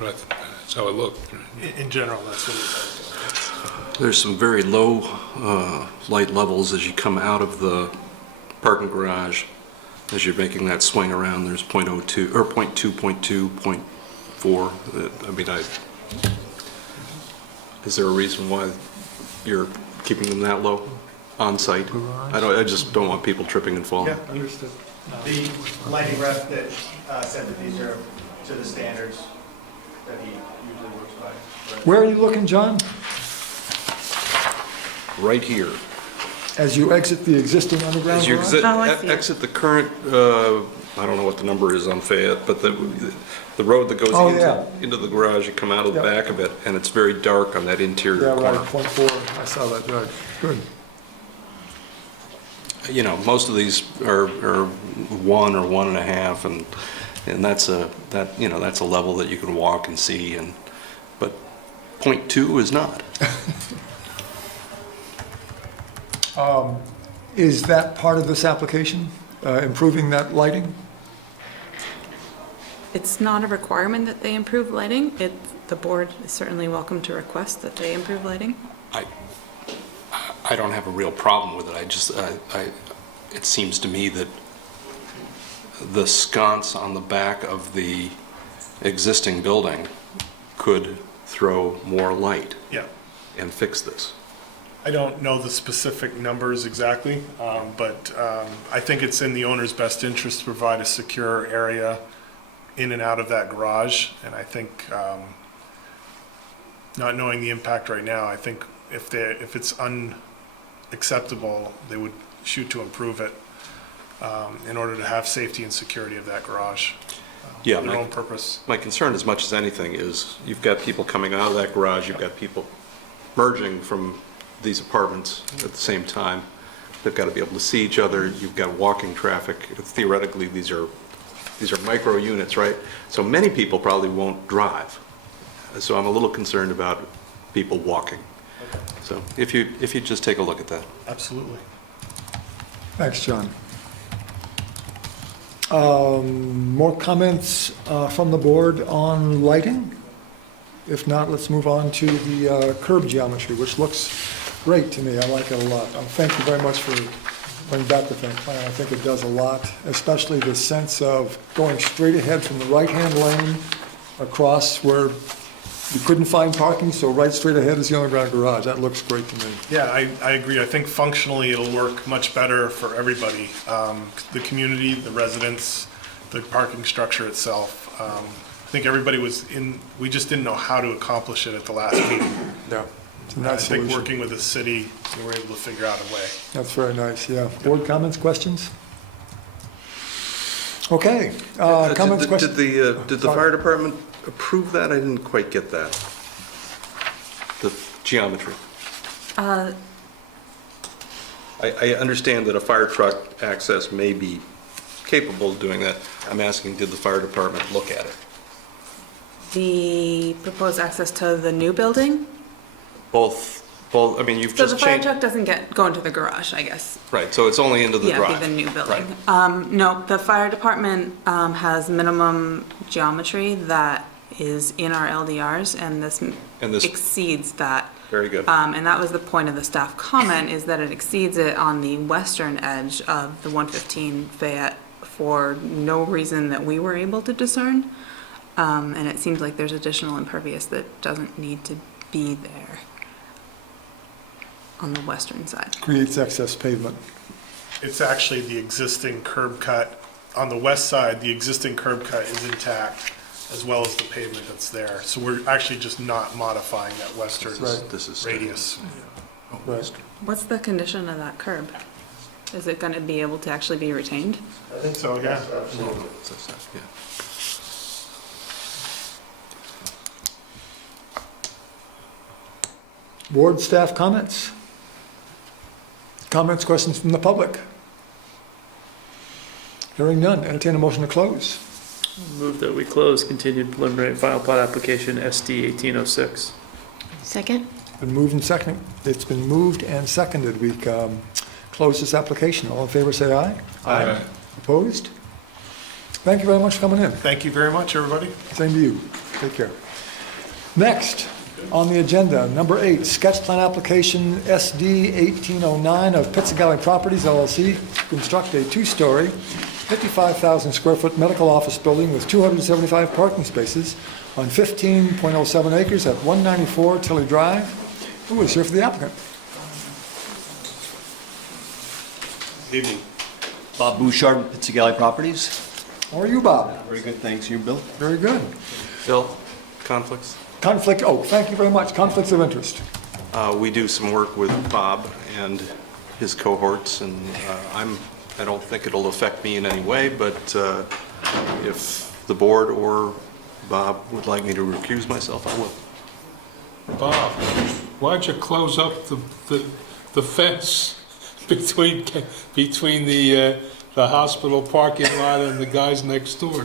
That's how it looked. In general, that's what it is. There's some very low light levels as you come out of the parking garage. As you're making that swing around, there's 0.02, or 0.2, 0.2, 0.4. I mean, is there a reason why you're keeping them that low on site? I just don't want people tripping and falling. Yeah, understood. The lighting rep that said that these are to the standards that he usually works by. Where are you looking, John? Right here. As you exit the existing underground As you garage? exit the current, I don't know what the number is on Fayette, but the road that goes into the garage, you come out of the back of it, and it's very dark on that interior Yeah, corner. right, 0.4, I saw that, right, good. You know, most of these are 1 or 1.5, and that's a level that you can walk and see, but 0.2 is not. Is that part of this application, improving that lighting? It's not a requirement that they improve lighting. The board is certainly welcome to request that they improve lighting. I don't have a real problem with it. It seems to me that the sconce on the back of the existing building could throw more light and fix this. I don't know the specific numbers exactly, but I think it's in the owner's best interest to provide a secure area in and out of that garage. And I think, not knowing the impact right now, I think if it's unacceptable, they would shoot to improve it in order to have safety and security of that garage. Yeah, for their own purpose. My concern, as much as anything, is you've got people coming out of that garage, you've got people merging from these apartments at the same time. They've got to be able to see each other. You've got walking traffic. Theoretically, these are micro units, right? So many people probably won't drive. So I'm a little concerned about people walking. So if you just take a look at that. Absolutely. Thanks, John. More comments from the board on lighting? If not, let's move on to the curb geometry, which looks great to me. I like it a lot. Thank you very much for bringing back the plan. I think it does a lot, especially the sense of going straight ahead from the right-hand lane across where you couldn't find parking, so right straight ahead is the underground garage. That looks great to me. Yeah, I agree. I think functionally it'll work much better for everybody. The community, the residents, the parking structure itself. I think everybody we just didn't know how to accomplish it at the last meeting. Yeah. It's a I nice think solution. working with the city, we were able to figure out a way. That's very nice, yeah. Board comments, questions? Okay, comments, questions? Did the fire department approve that? I didn't quite get that. The geometry. I understand that a fire truck access may be capable of doing that. I'm asking, did the fire department look at it? The proposed access to the new building? Both, I mean, you've So just the fire changed. truck doesn't go into the garage, I guess. Right, so it's only into the Yeah, drive. be the new building. Right. No, the fire department has minimum geometry that is in our LDRs, and this exceeds that. Very good. And that was the point of the staff comment, is that it exceeds it on the western edge of the 115 Fayette for no reason that we were able to discern. And it seems like there's additional impervious that doesn't need to be there. on the western side. Creates excess pavement. It's actually the existing curb cut. On the west side, the existing curb cut is intact, as well as the pavement that's there. So we're actually just not modifying that western Right. This is radius. Right. What's the condition of that curb? Is it gonna be able to actually be retained? I think so, yeah. Yeah. Board staff comments? Comments, questions from the public? Hearing none, entertain a motion to close. Move that we close continued preliminary final plat application SD 1806. Second? Been moved and seconded. It's been moved and seconded. We close this application. All in favor, say aye. Aye. Opposed? Thank you very much for coming in. Thank you very much, everybody. Same to you. Take care. Next on the agenda, number 8, sketch plan application SD 1809 of Pizzagalli Properties LLC to construct a 2-story, 55,000 square foot medical office building with 275 parking spaces on 15.07 acres at 194 Tilly Drive. Who is here for the applicant? Evening. Bob Bouchard with Pizzagalli Properties. How are you, Bob? Very good, thanks. You, Bill? Very good. Bill, conflicts? Conflict, oh, thank you very much. Conflicts of interest. We do some work with Bob and his cohorts, and I don't think it'll affect me in any way, but if the board or Bob would like me to recuse myself, I will. Bob, why'd you close up the fence between the hospital parking lot and the guys next door?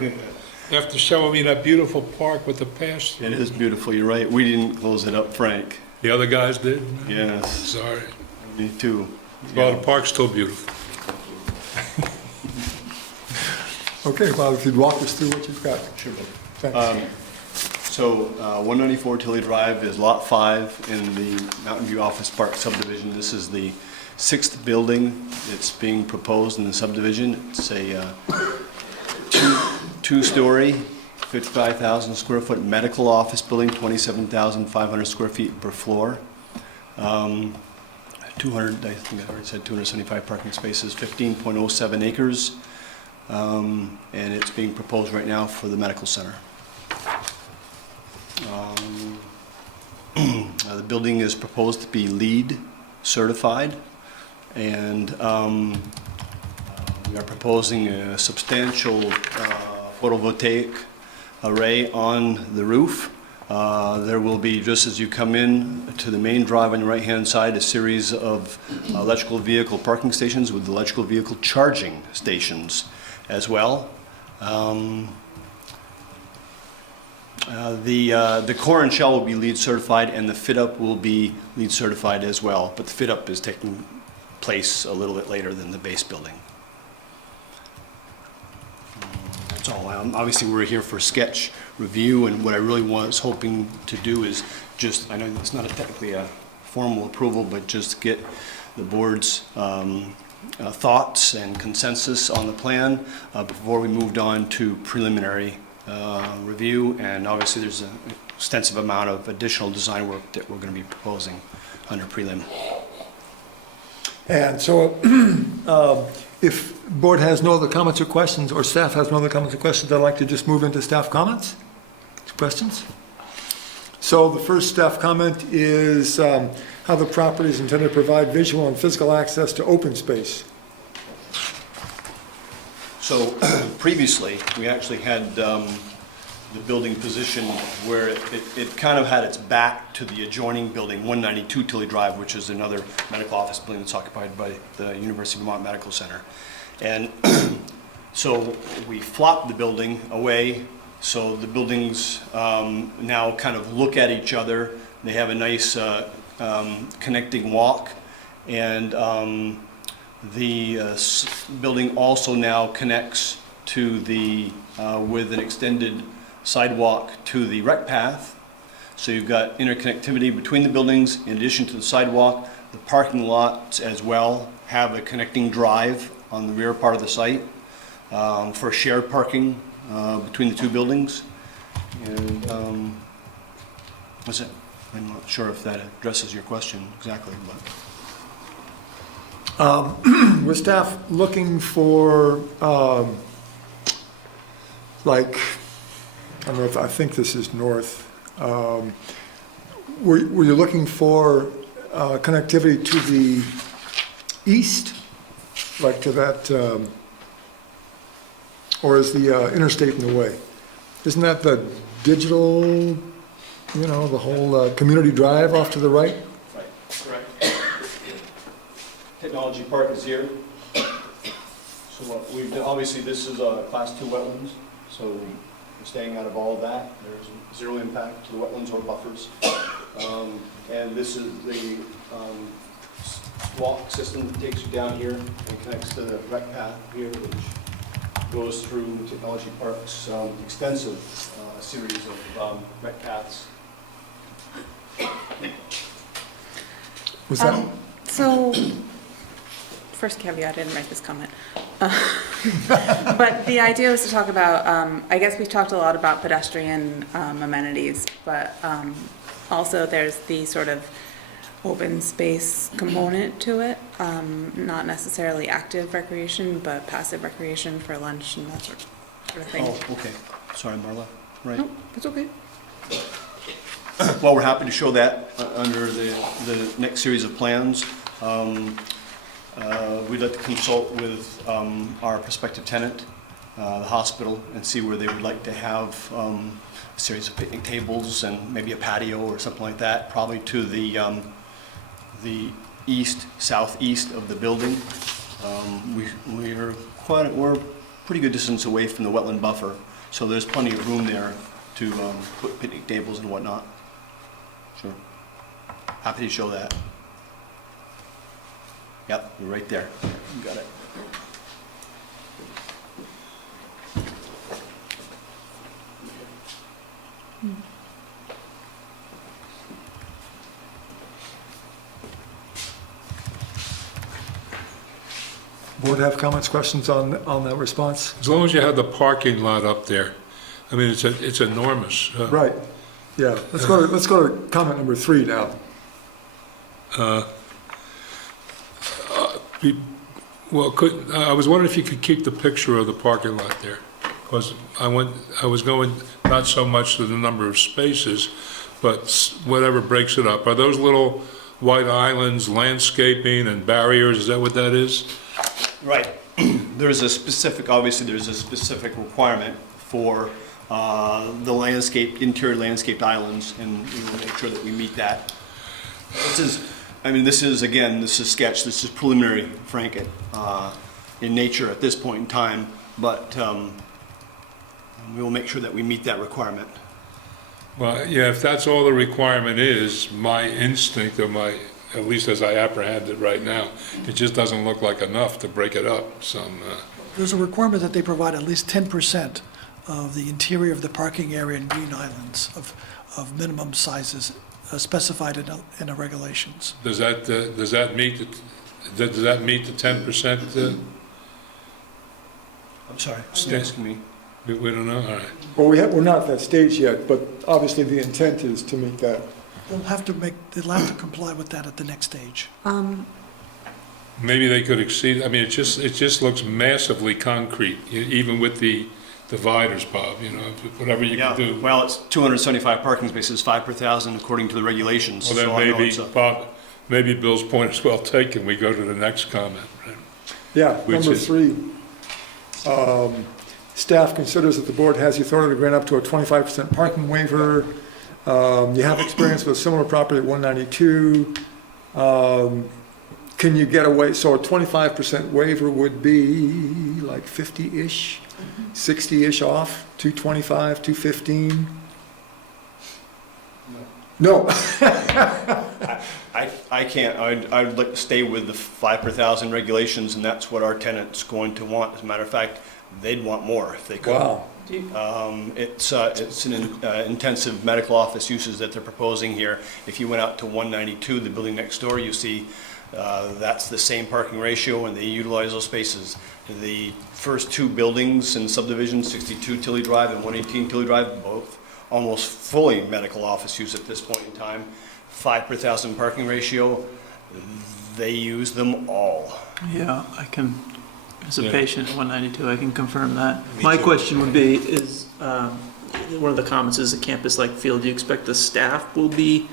After showing me that beautiful park with the pasture. It is beautiful, you're right. We didn't close it up, Frank. The other guys did? Yes. Sorry. Me too. Well, the park's still beautiful. Okay, Bob, if you'd walk us through what you've got. Sure, Bill. Thanks. So 194 Tilly Drive is Lot 5 in the Mountain View Office Park subdivision. This is the 6th building that's being proposed in the subdivision. It's a 2-story, 55,000 square foot medical office building, 27,500 square feet per floor. 200, I think I already said 275 parking spaces, 15.07 acres. And it's being proposed right now for the medical center. The building is proposed to be LEED certified, and we are proposing a substantial photovoltaic array on the roof. There will be, just as you come in to the main drive on the right-hand side, a series of electrical vehicle parking stations with electrical vehicle charging stations as well. The core and shell will be LEED certified, and the fit-up will be LEED certified as well, but the fit-up is taking place a little bit later than the base building. That's all. Obviously, we're here for sketch review, and what I really was hoping to do is just, I know it's not technically a formal approval, but just get the board's thoughts and consensus on the plan before we moved on to preliminary review. And obviously, there's an extensive amount of additional design work that we're going to be proposing under prelim. And so if board has no other comments or questions, or staff has no other comments or questions, I'd like to just move into staff comments. Questions? So the first staff comment is how the property is intended to provide visual and physical access to open space. So previously, we actually had the building position where it kind of had its back to the adjoining building, 192 Tilly Drive, which is another medical office building that's occupied by the University of Vermont Medical Center. And so we flopped the building away, so the buildings now kind of look at each other. They have a nice connecting walk, and the building also now connects to the with an extended sidewalk to the rec path. So you've got interconnectivity between the buildings. In addition to the sidewalk, the parking lots as well have a connecting drive on the rear part of the site for shared parking between the two buildings. And that's it. I'm not sure if that addresses your question exactly, but. Was staff looking for, like, I don't know if, I think this is north. Were you looking for connectivity to the east, like to that, or is the interstate in the way? Isn't that the digital, the whole community drive off to the right? Right, correct. Technology Park is here. So what we've done, obviously this is a class 2 wetlands, so we're staying out of all of that. There's zero impact to the wetlands or buffers. And this is the walk system that takes you down here and connects to the rec path here, which goes through Technology Park's extensive series of rec paths. Was that? So, first caveat, I didn't write this comment. But the idea was to talk about, I guess we've talked a lot about pedestrian amenities, but also there's the sort of open space component to it. Not necessarily active recreation, but passive recreation for lunch and that sort of thing. Oh, okay. Sorry, Marla. Right. No, that's okay. Well, we're happy to show that under the next series of plans. We'd like to consult with our prospective tenant, the hospital, and see where they would like to have a series of picnic tables and maybe a patio or something like that, probably to the southeast of the building. We're a pretty good distance away from the wetland buffer, so there's plenty of room there to put picnic tables and whatnot. Sure. Happy to show that. Yep, you're right there. You got it. Board have comments, questions on that response? As long as you have the parking lot up there, I mean, it's enormous. Right, yeah. Let's go to comment number 3 now. I was wondering if you could keep the picture of the parking lot there, because I was going not so much to the number of spaces, but whatever breaks it up. Are those little white islands, landscaping and barriers, is that what that is? Right. Obviously there's a specific requirement for the interior landscaped islands, and we will make sure that we meet that. This is sketch, this is preliminary, Frank, in nature at this point in time, but we will make sure that we meet that requirement. Well, yeah, if that's all the requirement is, my instinct, at least as I apprehend it right now, it just doesn't look like enough to break it up. There's a requirement that they provide at least 10% of the interior of the parking area in green islands of minimum sizes specified in the regulations. Does that meet the 10%? I'm sorry, you're asking me. We don't know. All right. Well, we're not at that stage yet, but obviously the intent is to meet that. They'll have to comply with that at the next stage. Maybe they could exceed. I mean, it just looks massively concrete, even with the dividers, Bob. Whatever you can do. Well, it's 275 parking spaces, 5 per thousand, according to the regulations. Well, then Bob, maybe Bill's point is well taken. We go to the next comment. Right? Yeah, number 3. Staff considers that the board has the authority to grant up to a 25% parking waiver. You have experience with a similar property at 192. Can you get away? So a 25% waiver would be like 50-ish, 60-ish off, 225, 215. No. I can't. I'd like to stay with the 5 per thousand regulations, and that's what our tenant's going to want. As a matter of fact, they'd want more if they could. Wow. It's an intensive medical office uses that they're proposing here. If you went out to 192, the building next door, you see that's the same parking ratio, and they utilize those spaces. The first 2 buildings in subdivision, 62 Tilly Drive and 118 Tilly Drive, both almost fully medical office use at this point in time. 5 per thousand parking ratio. They use them all. Yeah, I can, as a Yeah. patient at 192, I can confirm that. My question would be, is, one of the comments is a campus-like feel. Do you expect the staff will be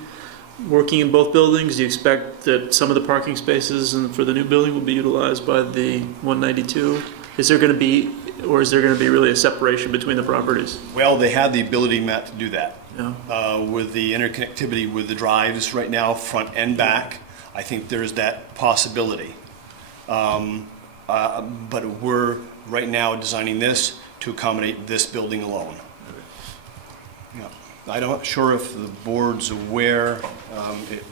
working in both buildings? Do you expect that some of the parking spaces for the new building will be utilized by the 192? Is there going to be, or is there going to be really a separation between the properties? Well, they have the ability, Matt, to do that. Yeah. With the interconnectivity with the drives right now, front and back, I think there's that possibility. But we're right now designing this to accommodate this building alone. Yeah. I'm not sure if the board's aware,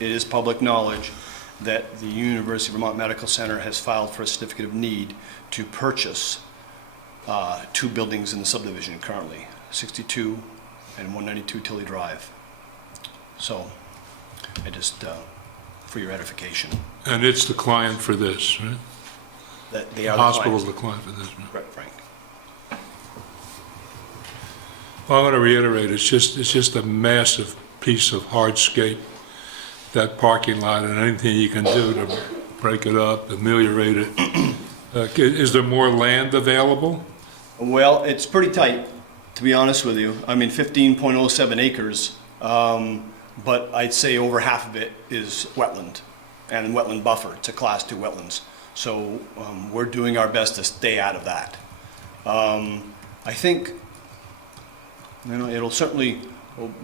it is public knowledge that the University of Vermont Medical Center has filed for a certificate of need to purchase 2 buildings in the subdivision currently, 62 and 192 Tilly Drive. So, I just, for your edification. And it's the client for this, right? That they The are the hospital's the clients. client for this, right? Right, Frank. Well, I want to reiterate, it's just a massive piece of hardscape, that parking lot, and anything you can do to break it up, ameliorate it. Is there more land available? Well, it's pretty tight, to be honest with you. I mean, 15.07 acres, but I'd say over half of it is wetland and wetland buffer. It's a Class 2 wetlands. So we're doing our best to stay out of that. I think, you know, it'll certainly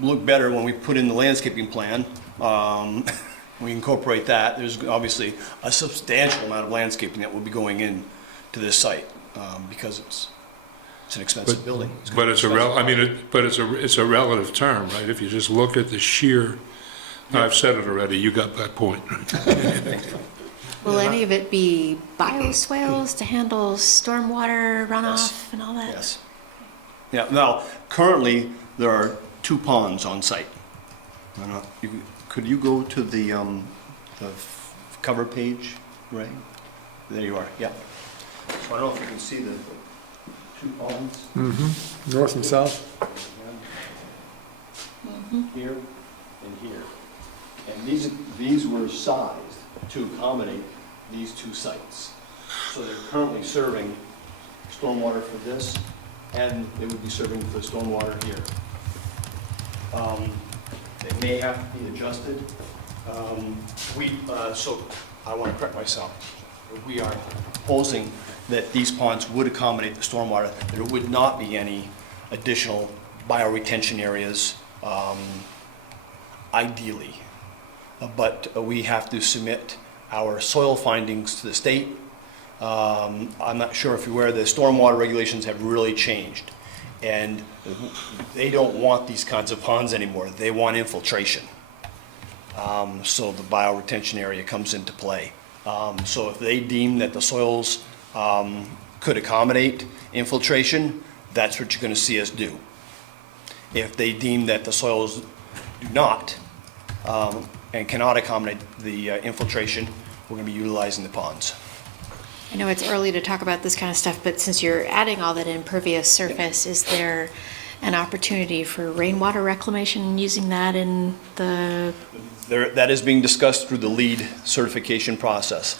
look better when we put in the landscaping plan. We incorporate that. There's obviously a substantial amount of landscaping that will be going in to this site because it's an expensive building. But it's it's a relative term, right? If you just look at the sheer, I've said it already, you got that point. Will any of it be bioswales to handle stormwater runoff and all that? Yes. Yeah, now, currently, there are 2 ponds on site. Could you go to the cover page, Ray? There you are, yeah. So I don't know if you can see the 2 ponds. Mm-hmm. North and south. Here and here. And these were sized to accommodate these 2 sites. So they're currently serving stormwater for this, and they would be serving for stormwater here. They may have to be adjusted. So I want to correct myself. We are proposing that these ponds would accommodate the stormwater. There would not be any additional bioretention areas, ideally. But we have to submit our soil findings to the state. I'm not sure if you're aware, the stormwater regulations have really changed. And they don't want these kinds of ponds anymore. They want infiltration. So the bioretention area comes into play. So if they deem that the soils could accommodate infiltration, that's what you're going to see us do. If they deem that the soils do not and cannot accommodate the infiltration, we're going to be utilizing the ponds. I know it's early to talk about this kind of stuff, but since you're adding all that impervious surface, is there an opportunity for rainwater reclamation and using that in the... That is being discussed through the LEED certification process.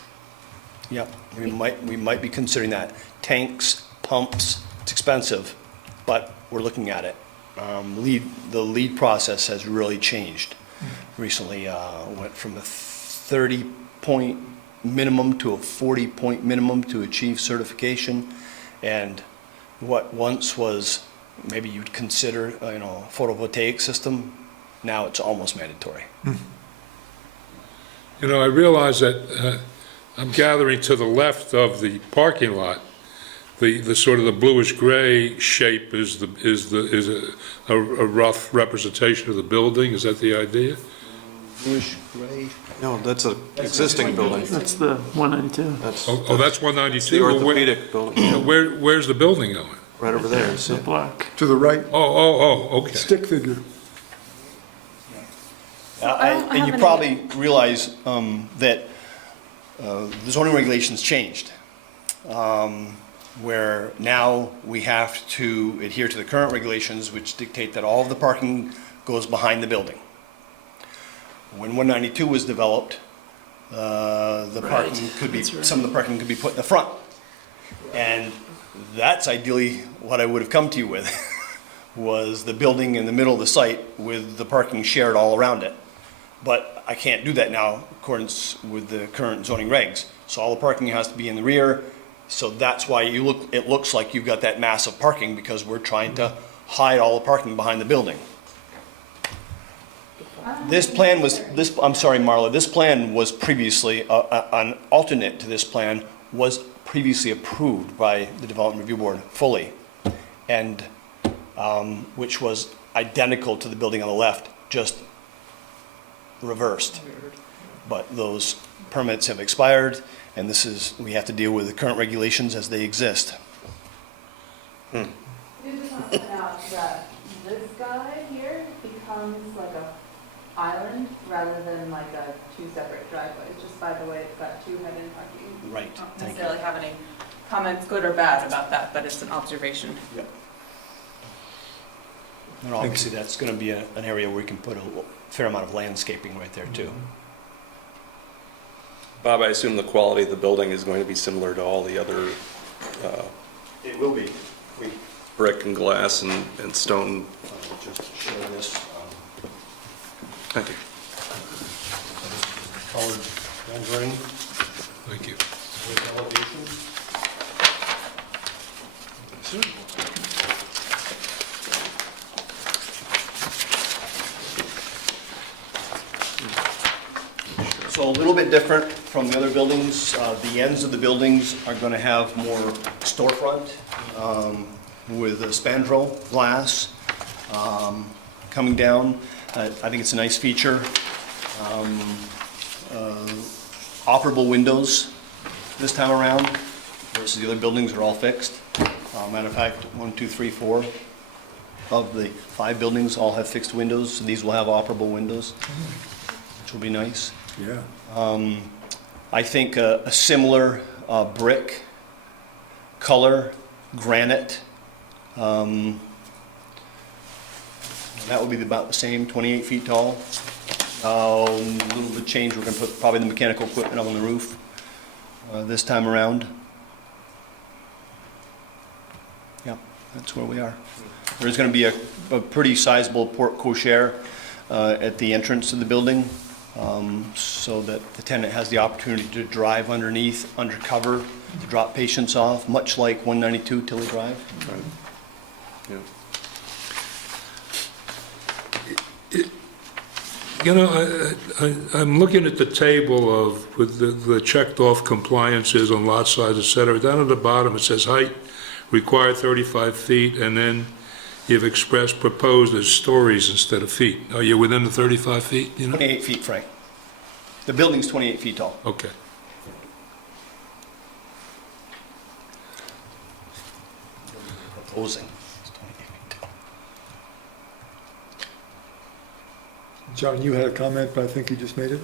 Yep, we might be considering that. Tanks, pumps, it's expensive, but we're looking at it. The LEED process has really changed recently. Went from a 30-point minimum to a 40-point minimum to achieve certification, and what once was maybe you'd consider a photovoltaic system, now it's almost mandatory. You know, I realize that I'm gathering to the left of the parking lot. The sort of the bluish gray shape is a rough representation of the building. Is that the idea? Bluish gray. No, that's an existing building. That's the 192. That's That's 192. the orthopedic building, Where's the building going? right over there. The black. To the right, Okay. stick figure. And you probably realize that the zoning regulations changed, where now we have to adhere to the current regulations, which dictate that all of the parking goes behind the building. When 192 was developed, the parking could be, some of the parking could be put in the front. And that's ideally what I would have come to you with, was the building in the middle of the site with the parking shared all around it. But I can't do that now, in accordance with the current zoning regs. So all the parking has to be in the rear. So that's why it looks like you've got that massive parking, because we're trying to hide all the parking behind the building. This plan was, I'm sorry, Marla, this plan was previously, an alternate to this plan was previously approved by the Development Review Board fully, and which was identical to the building on the left, just reversed. But those permits have expired, and we have to deal with the current regulations as they exist. You just want to point out that this guy here becomes like a island rather than like a two separate driveways, just by the way it's got two head-in parking. Right, I don't thank you. necessarily have any comments, good or bad, about that, but it's an observation. Yep. And obviously, that's going to be an area where we can put a fair amount of landscaping right there, too. Bob, I assume the quality of the building is going to be similar to all the other It will be. brick and glass and stone. Just show this. Thank you. Colored rendering. Thank you. With elevation. So a little bit different from the other buildings. The ends of the buildings are going to have more storefront with a spandrel glass coming down. I think it's a nice feature. Operable windows this time around versus the other buildings are all fixed. Matter of fact, 1, 2, 3, 4 of the 5 buildings all have fixed windows. So these will have operable windows, which will be nice. Yeah. I think a similar brick color, granite, that would be about the same, 28 feet tall. A little bit change, we're going to put probably the mechanical equipment on the roof this time around. Yeah, that's where we are. There's going to be a pretty sizable porte cochere at the entrance to the building, so that the tenant has the opportunity to drive underneath, under cover, to drop patients off, much like 192 Tilly Drive. Right. Yeah. You know, I'm looking at the table of, with the checked-off compliances on lot size, et cetera. Down at the bottom, it says height required 35 feet, and then you've expressed proposed as stories instead of feet. Are you within the 35 feet, you know? 28 feet, Frank. The building's 28 feet tall. Okay. Proposing. John, you had a comment, but I think you just made it.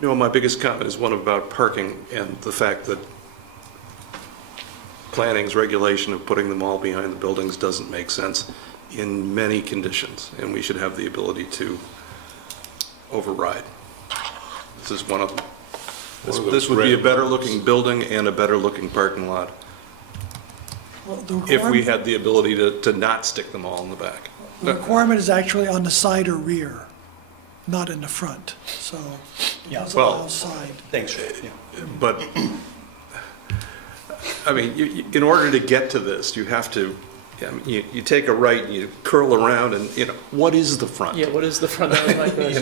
You know, my biggest comment is one about parking and the fact that planning's regulation of putting them all behind the buildings doesn't make sense in many conditions, and we should have the ability to override. This is one of them. This would be a better looking building and a better looking parking lot Well, the if we requirement- had the ability to not stick them all in the back. The requirement is actually on the side or rear, not in the front, so it Yeah, does well- allow side. Thanks, yeah. But, I mean, in order to get to this, you have to, I mean, you take a right and you curl around and, you know, what is the front? Yeah, what is the front? That was my question.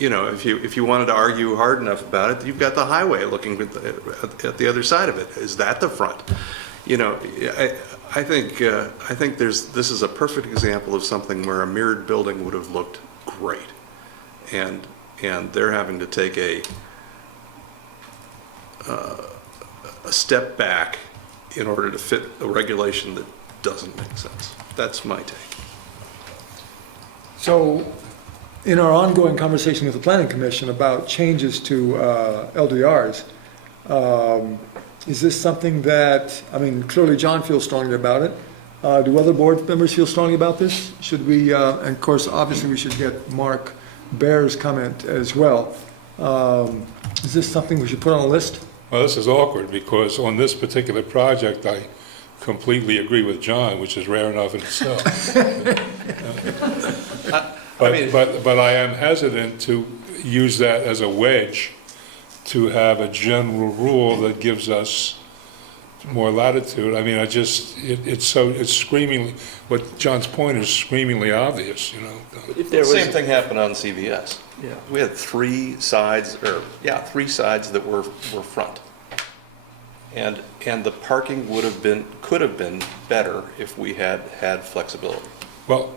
You know, if you wanted to argue hard enough about it, you've got the highway looking at the other side of it. Is that the front? You know, I think this is a perfect example of something where a mirrored building would have looked great, and they're having to take a step back in order to fit a regulation that doesn't make sense. That's my take. So, in our ongoing conversation with the Planning Commission about changes to LDRs, is this something that, I mean, clearly John feels strongly about it. Do other board members feel strongly about this? Should we, and of course, obviously we should get Mark bears comment as well. Is this something we should put on a list? Well, this is awkward because on this particular project, I completely agree with John, which is rare enough in itself. But I am hesitant to use that as a wedge to have a general rule that gives us more latitude. I mean, it's screamingly, what John's point is screamingly obvious, you know. If there was, Same thing happened on CVS. Yeah. We had three sides that were front. And the parking could have been better if we had flexibility. Well,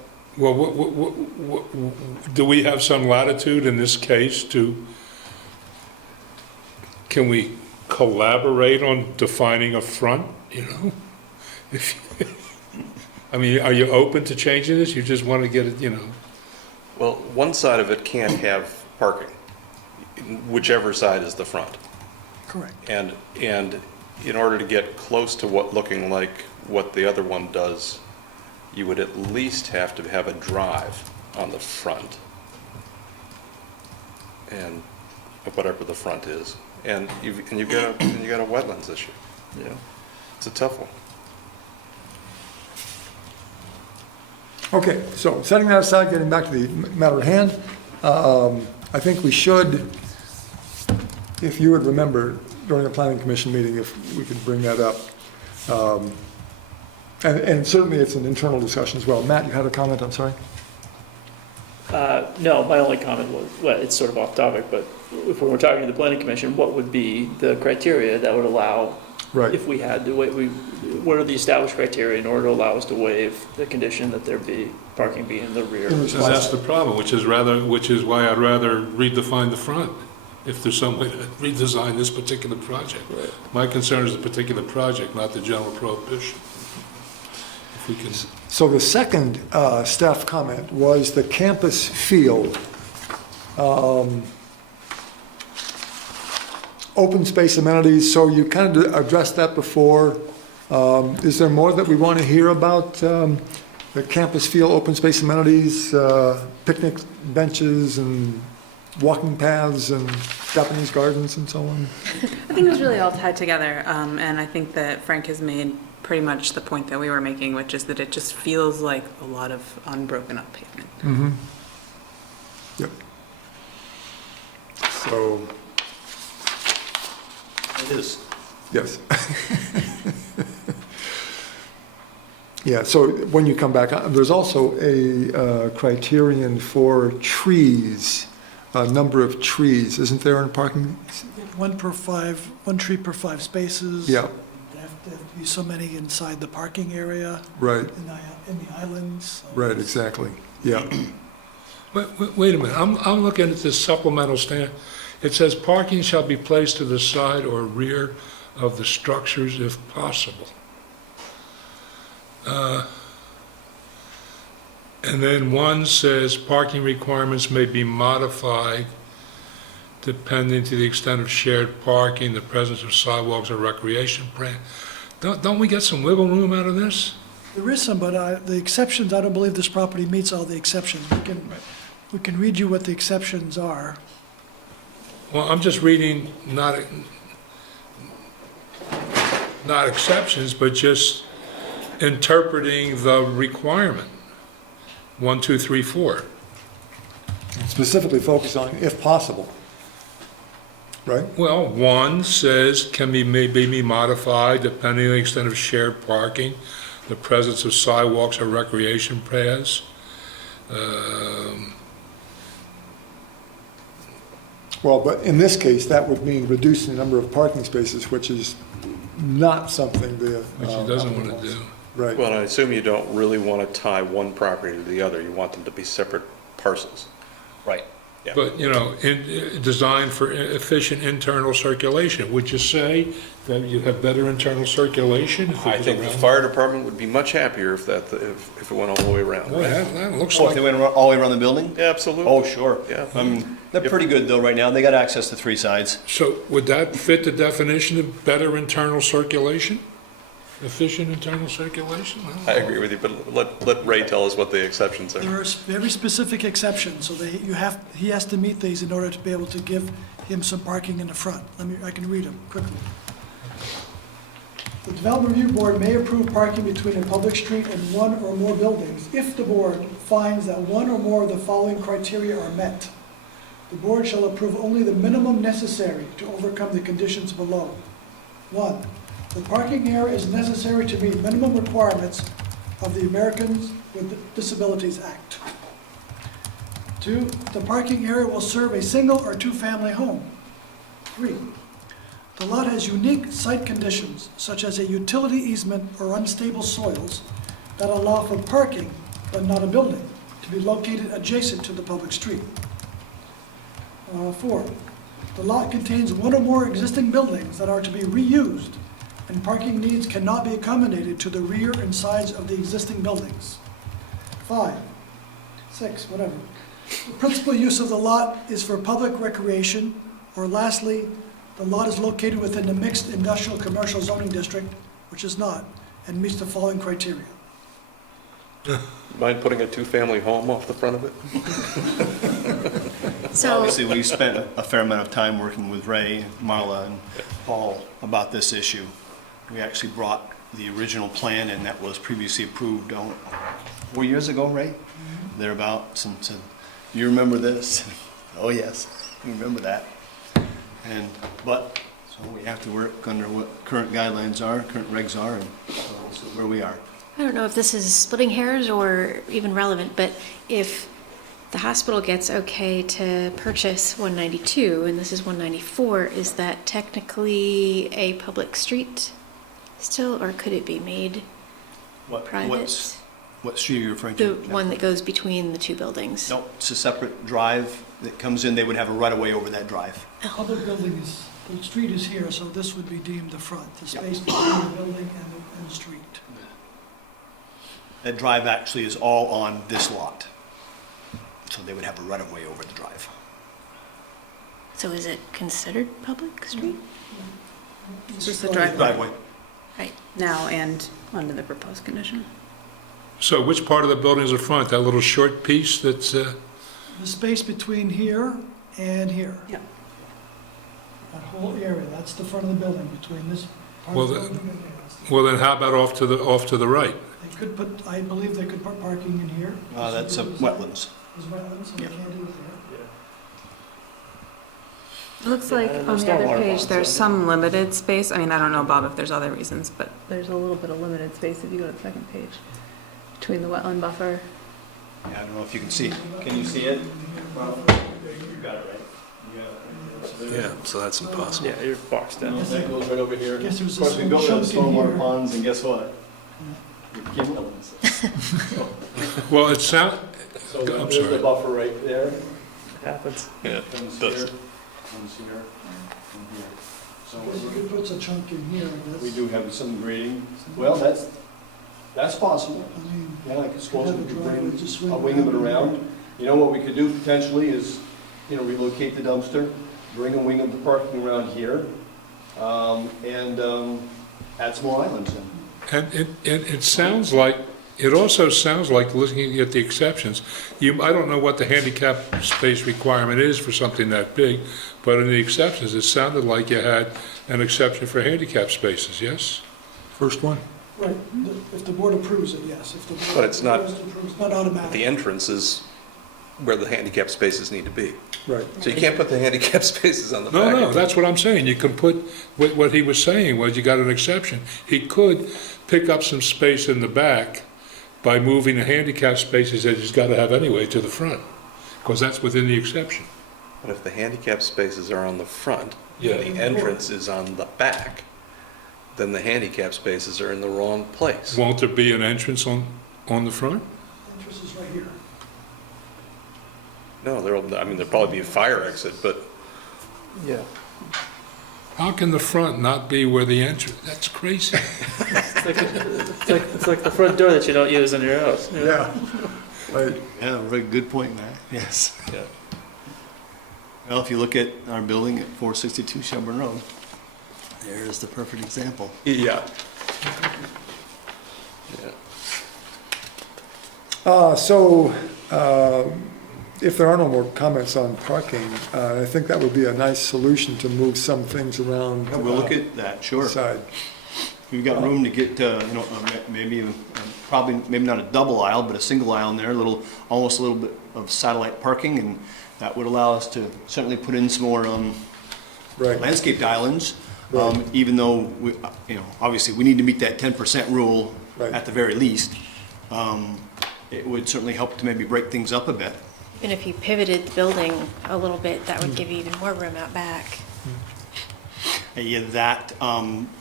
do we have some latitude in this case can we collaborate on defining a front, you know? I mean, are you open to changing this? You just want to get it, you know? Well, one side of it can't have parking, whichever side is the front. Correct. And in order to get close to looking like what the other one does, you would at least have to have a drive on the front, and whatever the front is, and you've got a wetlands issue. yeah. It's a tough one. Okay, so setting that aside, getting back to the matter at hand, I think we should, if you would remember during the planning commission meeting, if we could bring that up. And certainly it's an internal discussion as well. Matt, you had a comment, I'm sorry? No, my only comment was, well, it's sort of off topic, but if we were talking to the planning commission, what would be the criteria that would allow, Right. if we had to waive, what are the established criteria in order to allow us to waive the condition that there be parking be in the rear? And that's the problem, which is why I'd rather redefine the front, if there's some way to redesign this particular project. Right. My concern is the particular project, not the general prohibition. If we can, So the second staff comment was the campus feel. Open space amenities, so you kind of addressed that before. Is there more that we want to hear about the campus feel, open space amenities, picnic benches and walking paths and Japanese gardens and so on? I think it was really all tied together, and I think that Frank has made pretty much the point that we were making, which is that it just feels like a lot of unbroken up pavement. Mm-hmm. Yep. So, It is. yes. Yeah, so when you come back, there's also a criterion for trees, a number of trees, isn't there in parking? One tree per 5 spaces. Yeah. There have to be so many inside the parking area. Right. In the islands. So Right, exactly, yeah. wait a minute, I'm looking at this supplemental stand. It says parking shall be placed to the side or rear of the structures if possible. And then one says parking requirements may be modified depending to the extent of shared parking, the presence of sidewalks or recreation plan. Don't we get some wiggle room out of this? there is some, but the exceptions, I don't believe this property meets all the exceptions. We can read you what the exceptions are. Well, I'm just reading not exceptions, but just interpreting the requirement. 1, 2, 3, 4. Specifically focused on if possible, right? Well, 1 says may be modified depending on the extent of shared parking, the presence of sidewalks or recreation paths. Well, but in this case, that would mean reducing the number of parking spaces, which is not something the. Which he doesn't want to do. Right. Well, I assume you don't really want to tie one property to the other. You want them to be separate parcels. Right. Yeah. But, designed for efficient internal circulation. Would you say that you have better internal circulation? If it I was think the around? fire department would be much happier if it went all the way around. Well, that looks Oh, if like, they went all the way around the building? Yeah, absolutely. Oh, sure. Yeah. They're pretty good though right now. They got access to 3 sides. so would that fit the definition of better internal circulation? efficient internal circulation? I agree with you, but let Ray tell us what the exceptions are. There are very specific exceptions, so he has to meet these in order to be able to give him some parking in the front. I can read them quickly. The Development Review Board may approve parking between a public street and one or more buildings if the board finds that one or more of the following criteria are met. The board shall approve only the minimum necessary to overcome the conditions below. 1, the parking area is necessary to meet minimum requirements of the Americans with Disabilities Act. 2, the parking area will serve a single or two-family home. 3, the lot has unique site conditions, such as a utility easement or unstable soils, that allow for parking, but not a building, to be located adjacent to the public street. 4, the lot contains one or more existing buildings that are to be reused, and parking needs cannot be accommodated to the rear and sides of the existing buildings. 5, 6, whatever. The principal use of the lot is for public recreation, or lastly, the lot is located within the mixed industrial commercial zoning district, which is not, and meets the following criteria. Mind putting a two-family home off the front of it? So, Obviously, we spent a fair amount of time working with Ray, Marla, and Paul about this issue. We actually brought the original plan, and that was previously approved 4 years ago, Ray? Thereabouts, and said, "Do you remember this?" "Oh, yes, we remember that." But we have to work under what current guidelines are, current regs are, and so where we are. I don't know if this is splitting hairs or even relevant, but if the hospital gets okay to purchase 192 and this is 194, is that technically a public street still, or could it be made private? What street are you referring The to? one that goes between the two buildings. No, it's a separate drive that comes in. They would have a right-of-way over that drive. Other building is, the street is here, so this would be deemed the front, the space between the building and the street. That drive actually is all on this lot. So they would have a right-of-way over the drive. So is it considered public street? It's just a driveway Driveway. Right. now and under the proposed condition. So which part of the building is the front? That little short piece that's, The space between here and here. Yeah. That whole area, that's the front of the building, between this part Well, of the the- building and here. well then how about off to the right? They could put, I believe they could put parking in here. That's wetlands. There's wetlands, so they Yep. can't do it there. It looks like on the other page, there's some limited space. I mean, I don't know, Bob, if there's other reasons, but there's a little bit of limited space if you go to the second page, between the wetland buffer. Yeah, I don't know if you can see. Can you see it? Well, you got it right. Yeah, so that's impossible. Yeah, you're boxed in. That goes right over here. Guess there's Of course, we this built little those chunk in stormwater here. ponds, and guess what? We became wetlands. Well, it sound, So I'm there's sorry. the buffer right there. Happens. Yeah, Comes it does. here, comes here, and here. So Guess you could put a chunk in here, I guess. we do have some grading. Well, that's possible. I mean, Yeah, I suppose we could bring just a wing of it around. You know, what we could do potentially is, relocate the dumpster, bring a wing of the parking around here, and add some more islands in. And it sounds like, it also sounds like, looking at the exceptions, I don't know what the handicap space requirement is for something that big, but in the exceptions, it sounded like you had an exception for handicap spaces, yes? First one? Right, if the board approves it, yes. If the board But it's not- approves, it's not automatic. The entrance is where the handicap spaces need to be. Right. So you can't put the handicap spaces on the back. No, that's what I'm saying. You can put, what he was saying was you got an exception. He could pick up some space in the back by moving the handicap spaces that he's got to have anyway to the front, because that's within the exception. But if the handicap spaces are on the front, Yeah. and the entrance is on the back, then the handicap spaces are in the wrong place. Won't there be an entrance on the front? Entrance is right here. No, there'll probably be a fire exit, but Yeah. How can the front not be where the entrance, that's crazy. It's like the front door that you don't use in your house. Yeah. Right. Yeah, very good point, Matt. Yes. yeah. Well, if you look at our building at 462 Shelburne Road, there's the perfect example. Yeah. If there are no more comments on parking, I think that would be a nice solution to move some things around. Yeah, we'll look at that, sure. Side. We've got room to get, maybe, probably, maybe not a double aisle, but a single aisle in there, almost a little bit of satellite parking, and that would allow us to certainly put in some more Right. landscaped islands, Right. even though, obviously, we need to meet that 10% rule Right. at the very least. It would certainly help to maybe break things up a bit. And if you pivoted the building a little bit, that would give you even more room out back. Yeah, that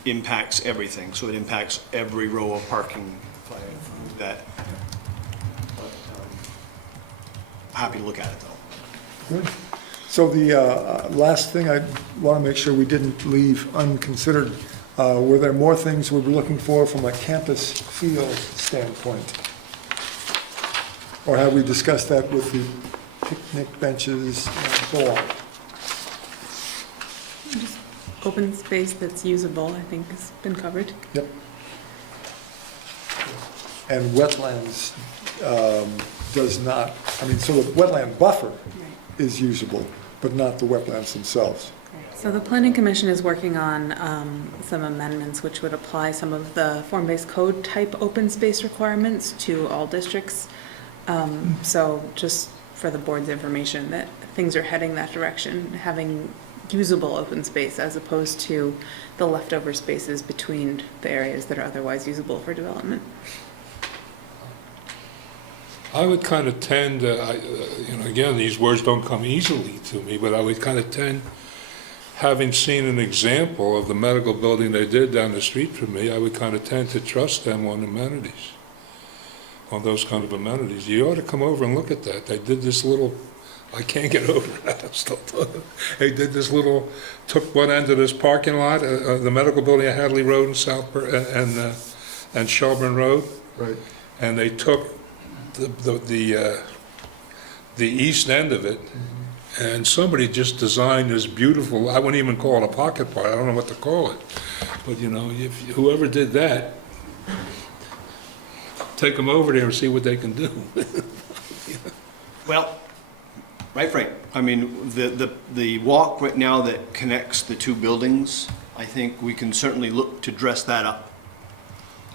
impacts everything, so it impacts every row of parking that. Happy to look at it, though. Good. So the last thing I want to make sure we didn't leave unconsidered, were there more things we were looking for from a campus feel standpoint? Or have we discussed that with the picnic benches and so on? Just open space that's usable, I think, has been covered. Yep. And wetlands does not, so the wetland buffer is usable, but not the wetlands themselves. So the Planning Commission is working on some amendments which would apply some of the form-based code type open space requirements to all districts. So just for the board's information, that things are heading that direction, having usable open space as opposed to the leftover spaces between the areas that are otherwise usable for development. I would kind of tend, again, these words don't come easily to me, but I would kind of tend, having seen an example of the medical building they did down the street from me, I would kind of tend to trust them on amenities, on those kind of amenities. You ought to come over and look at that. They did this little, I can't get over that, I'm still talking. They did this little, took one end of this parking lot, the medical building at Hadley Road and and Shelburne Road. Right. And they took the east end of it, and somebody just designed this beautiful, I wouldn't even call it a pocket park, I don't know what to call it. But if whoever did that, take them over there and see what they can do. Well, right, Frank. The walk right now that connects the two buildings, I think we can certainly look to dress that up.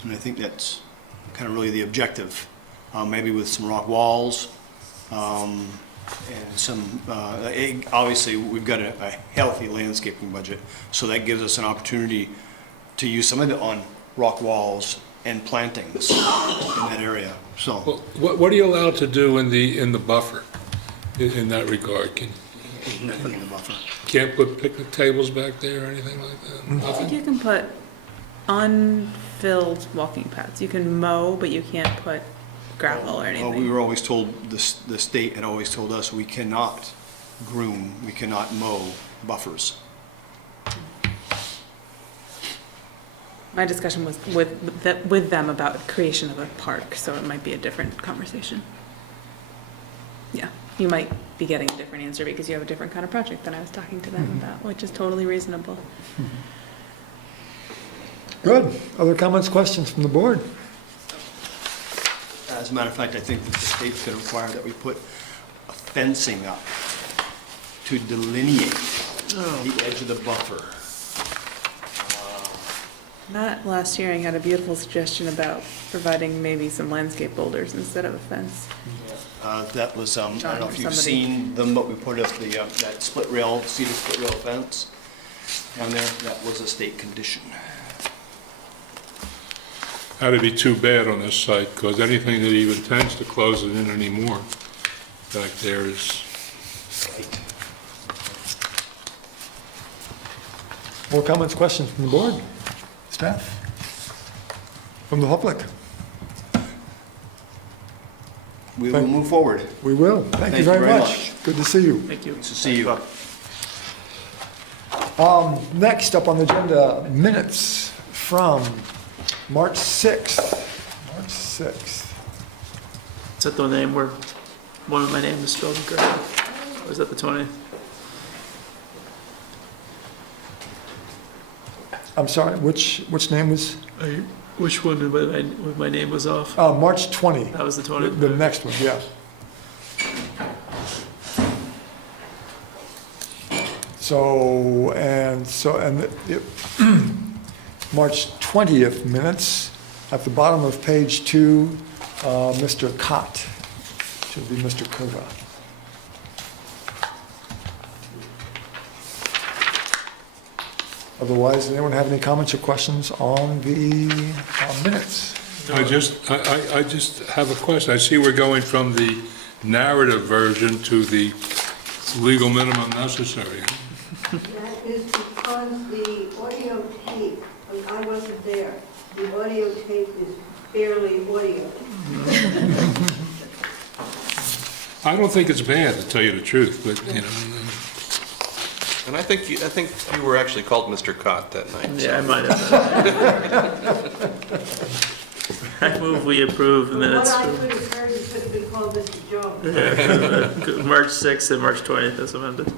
And I think that's kind of really the objective. Maybe with some rock walls, and some, obviously, we've got a healthy landscaping budget, so that gives us an opportunity to use some of it on rock walls and plantings in that area, so. Well, what are you allowed to do in the buffer, in that regard? Nothing in the buffer. Can't put picnic tables back there or anything like that? I Nothing? think you can put unfilled walking paths. You can mow, but you can't put gravel or anything. We were always told, the state had always told us, we cannot groom, we cannot mow buffers. My discussion was with them about creation of a park, so it might be a different conversation. Yeah, you might be getting a different answer because you have a different kind of project than I was talking to them about, which is totally reasonable. Good. Other comments, questions from the board? As a matter of fact, I think that the state's going to require that we put a fencing up to delineate the edge of the buffer. That last hearing had a beautiful suggestion about providing maybe some landscape boulders instead of a fence. That was, I don't know if you've Somebody- seen them, but we put up that split rail, cedar split rail fence down there. That was a state condition. That'd be too bad on this site, because anything that even tends to close it in anymore back there is... More comments, questions from the board? Staff? From the public? We will move forward. We will. Thank you very much. Good to see you. Thank you. Nice to see you. Next up on the agenda, minutes from March 6th. March 6th. Is that the name where one of my name is spelled incorrectly? Or is that the 20th? I'm sorry, which name was? Which one when my name was off? March 20. That was the 20. The next one, yeah. March 20th minutes, at the bottom of page 2, Mr. Cott, should be Mr. Kova. Otherwise, does anyone have any comments or questions on the minutes? I just have a question. I see we're going from the narrative version to the legal minimum necessary. That is because the audio tape, I wasn't there, the audio tape is barely audio. I don't think it's bad, to tell you the truth, but, you know. And I think you were actually called Mr. Cott that night. Yeah, I might have. I move we approve the minutes. What I could have heard, it could have been called Mr. Jones. March 6th and March 20th as amended.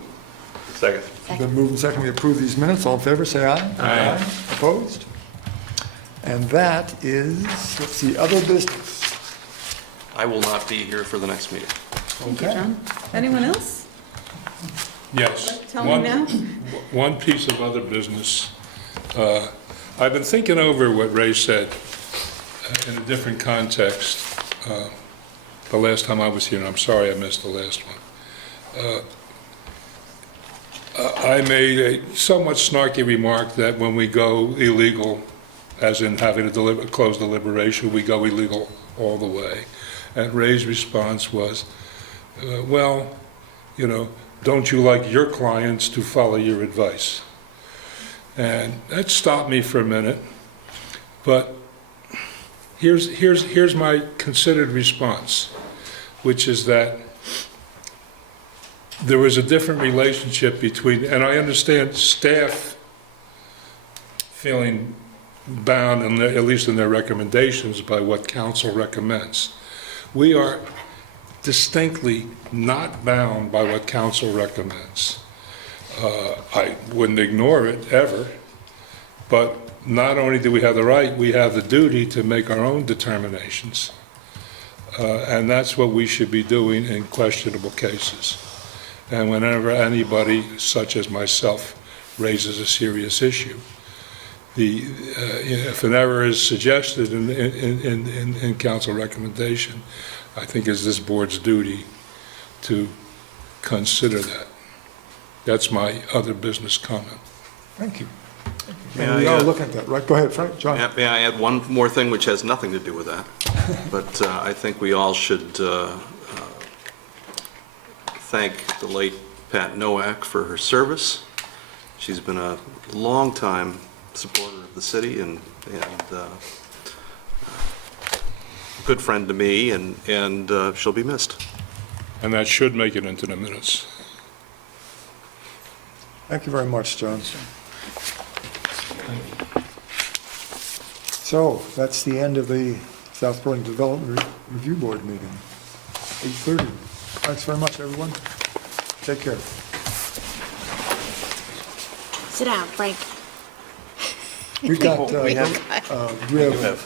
Second. Been moved and seconded to approve these minutes. All in favor, say aye. Aye. Opposed? And that is, let's see, other business. I will not be here for the next meeting. Thank you, John. Anyone else? Yes. Tell me now. One piece of other business. I've been thinking over what Ray said in a different context the last time I was here, and I'm sorry I missed the last one. I made a somewhat snarky remark that when we go illegal, as in having a closed deliberation, we go illegal all the way. And Ray's response was, well, you know, don't you like your clients to follow your advice? And that stopped me for a minute, but here's my considered response, which is that there was a different relationship between, and I understand staff feeling bound, at least in their recommendations, by what council recommends. We are distinctly not bound by what council recommends. I wouldn't ignore it ever, but not only do we have the right, we have the duty to make our own determinations. And that's what we should be doing in questionable cases. And whenever anybody, such as myself, raises a serious issue, if an error is suggested in council recommendation, I think it's this board's duty to consider that. That's my other business comment. Thank you. May And we I, are looking at that, right? Go ahead, Frank, John. May I add one more thing which has nothing to do with that? But I think we all should thank the late Pat Nowak for her service. She's been a long-time supporter of the city and good friend to me, and she'll be missed. And that should make it into the minutes. Thank you very much, John. So that's the end of the South Burlington Development Review Board meeting. 8:30. Thanks very much, everyone. Take care. Sit down, Frank. We got, We do we have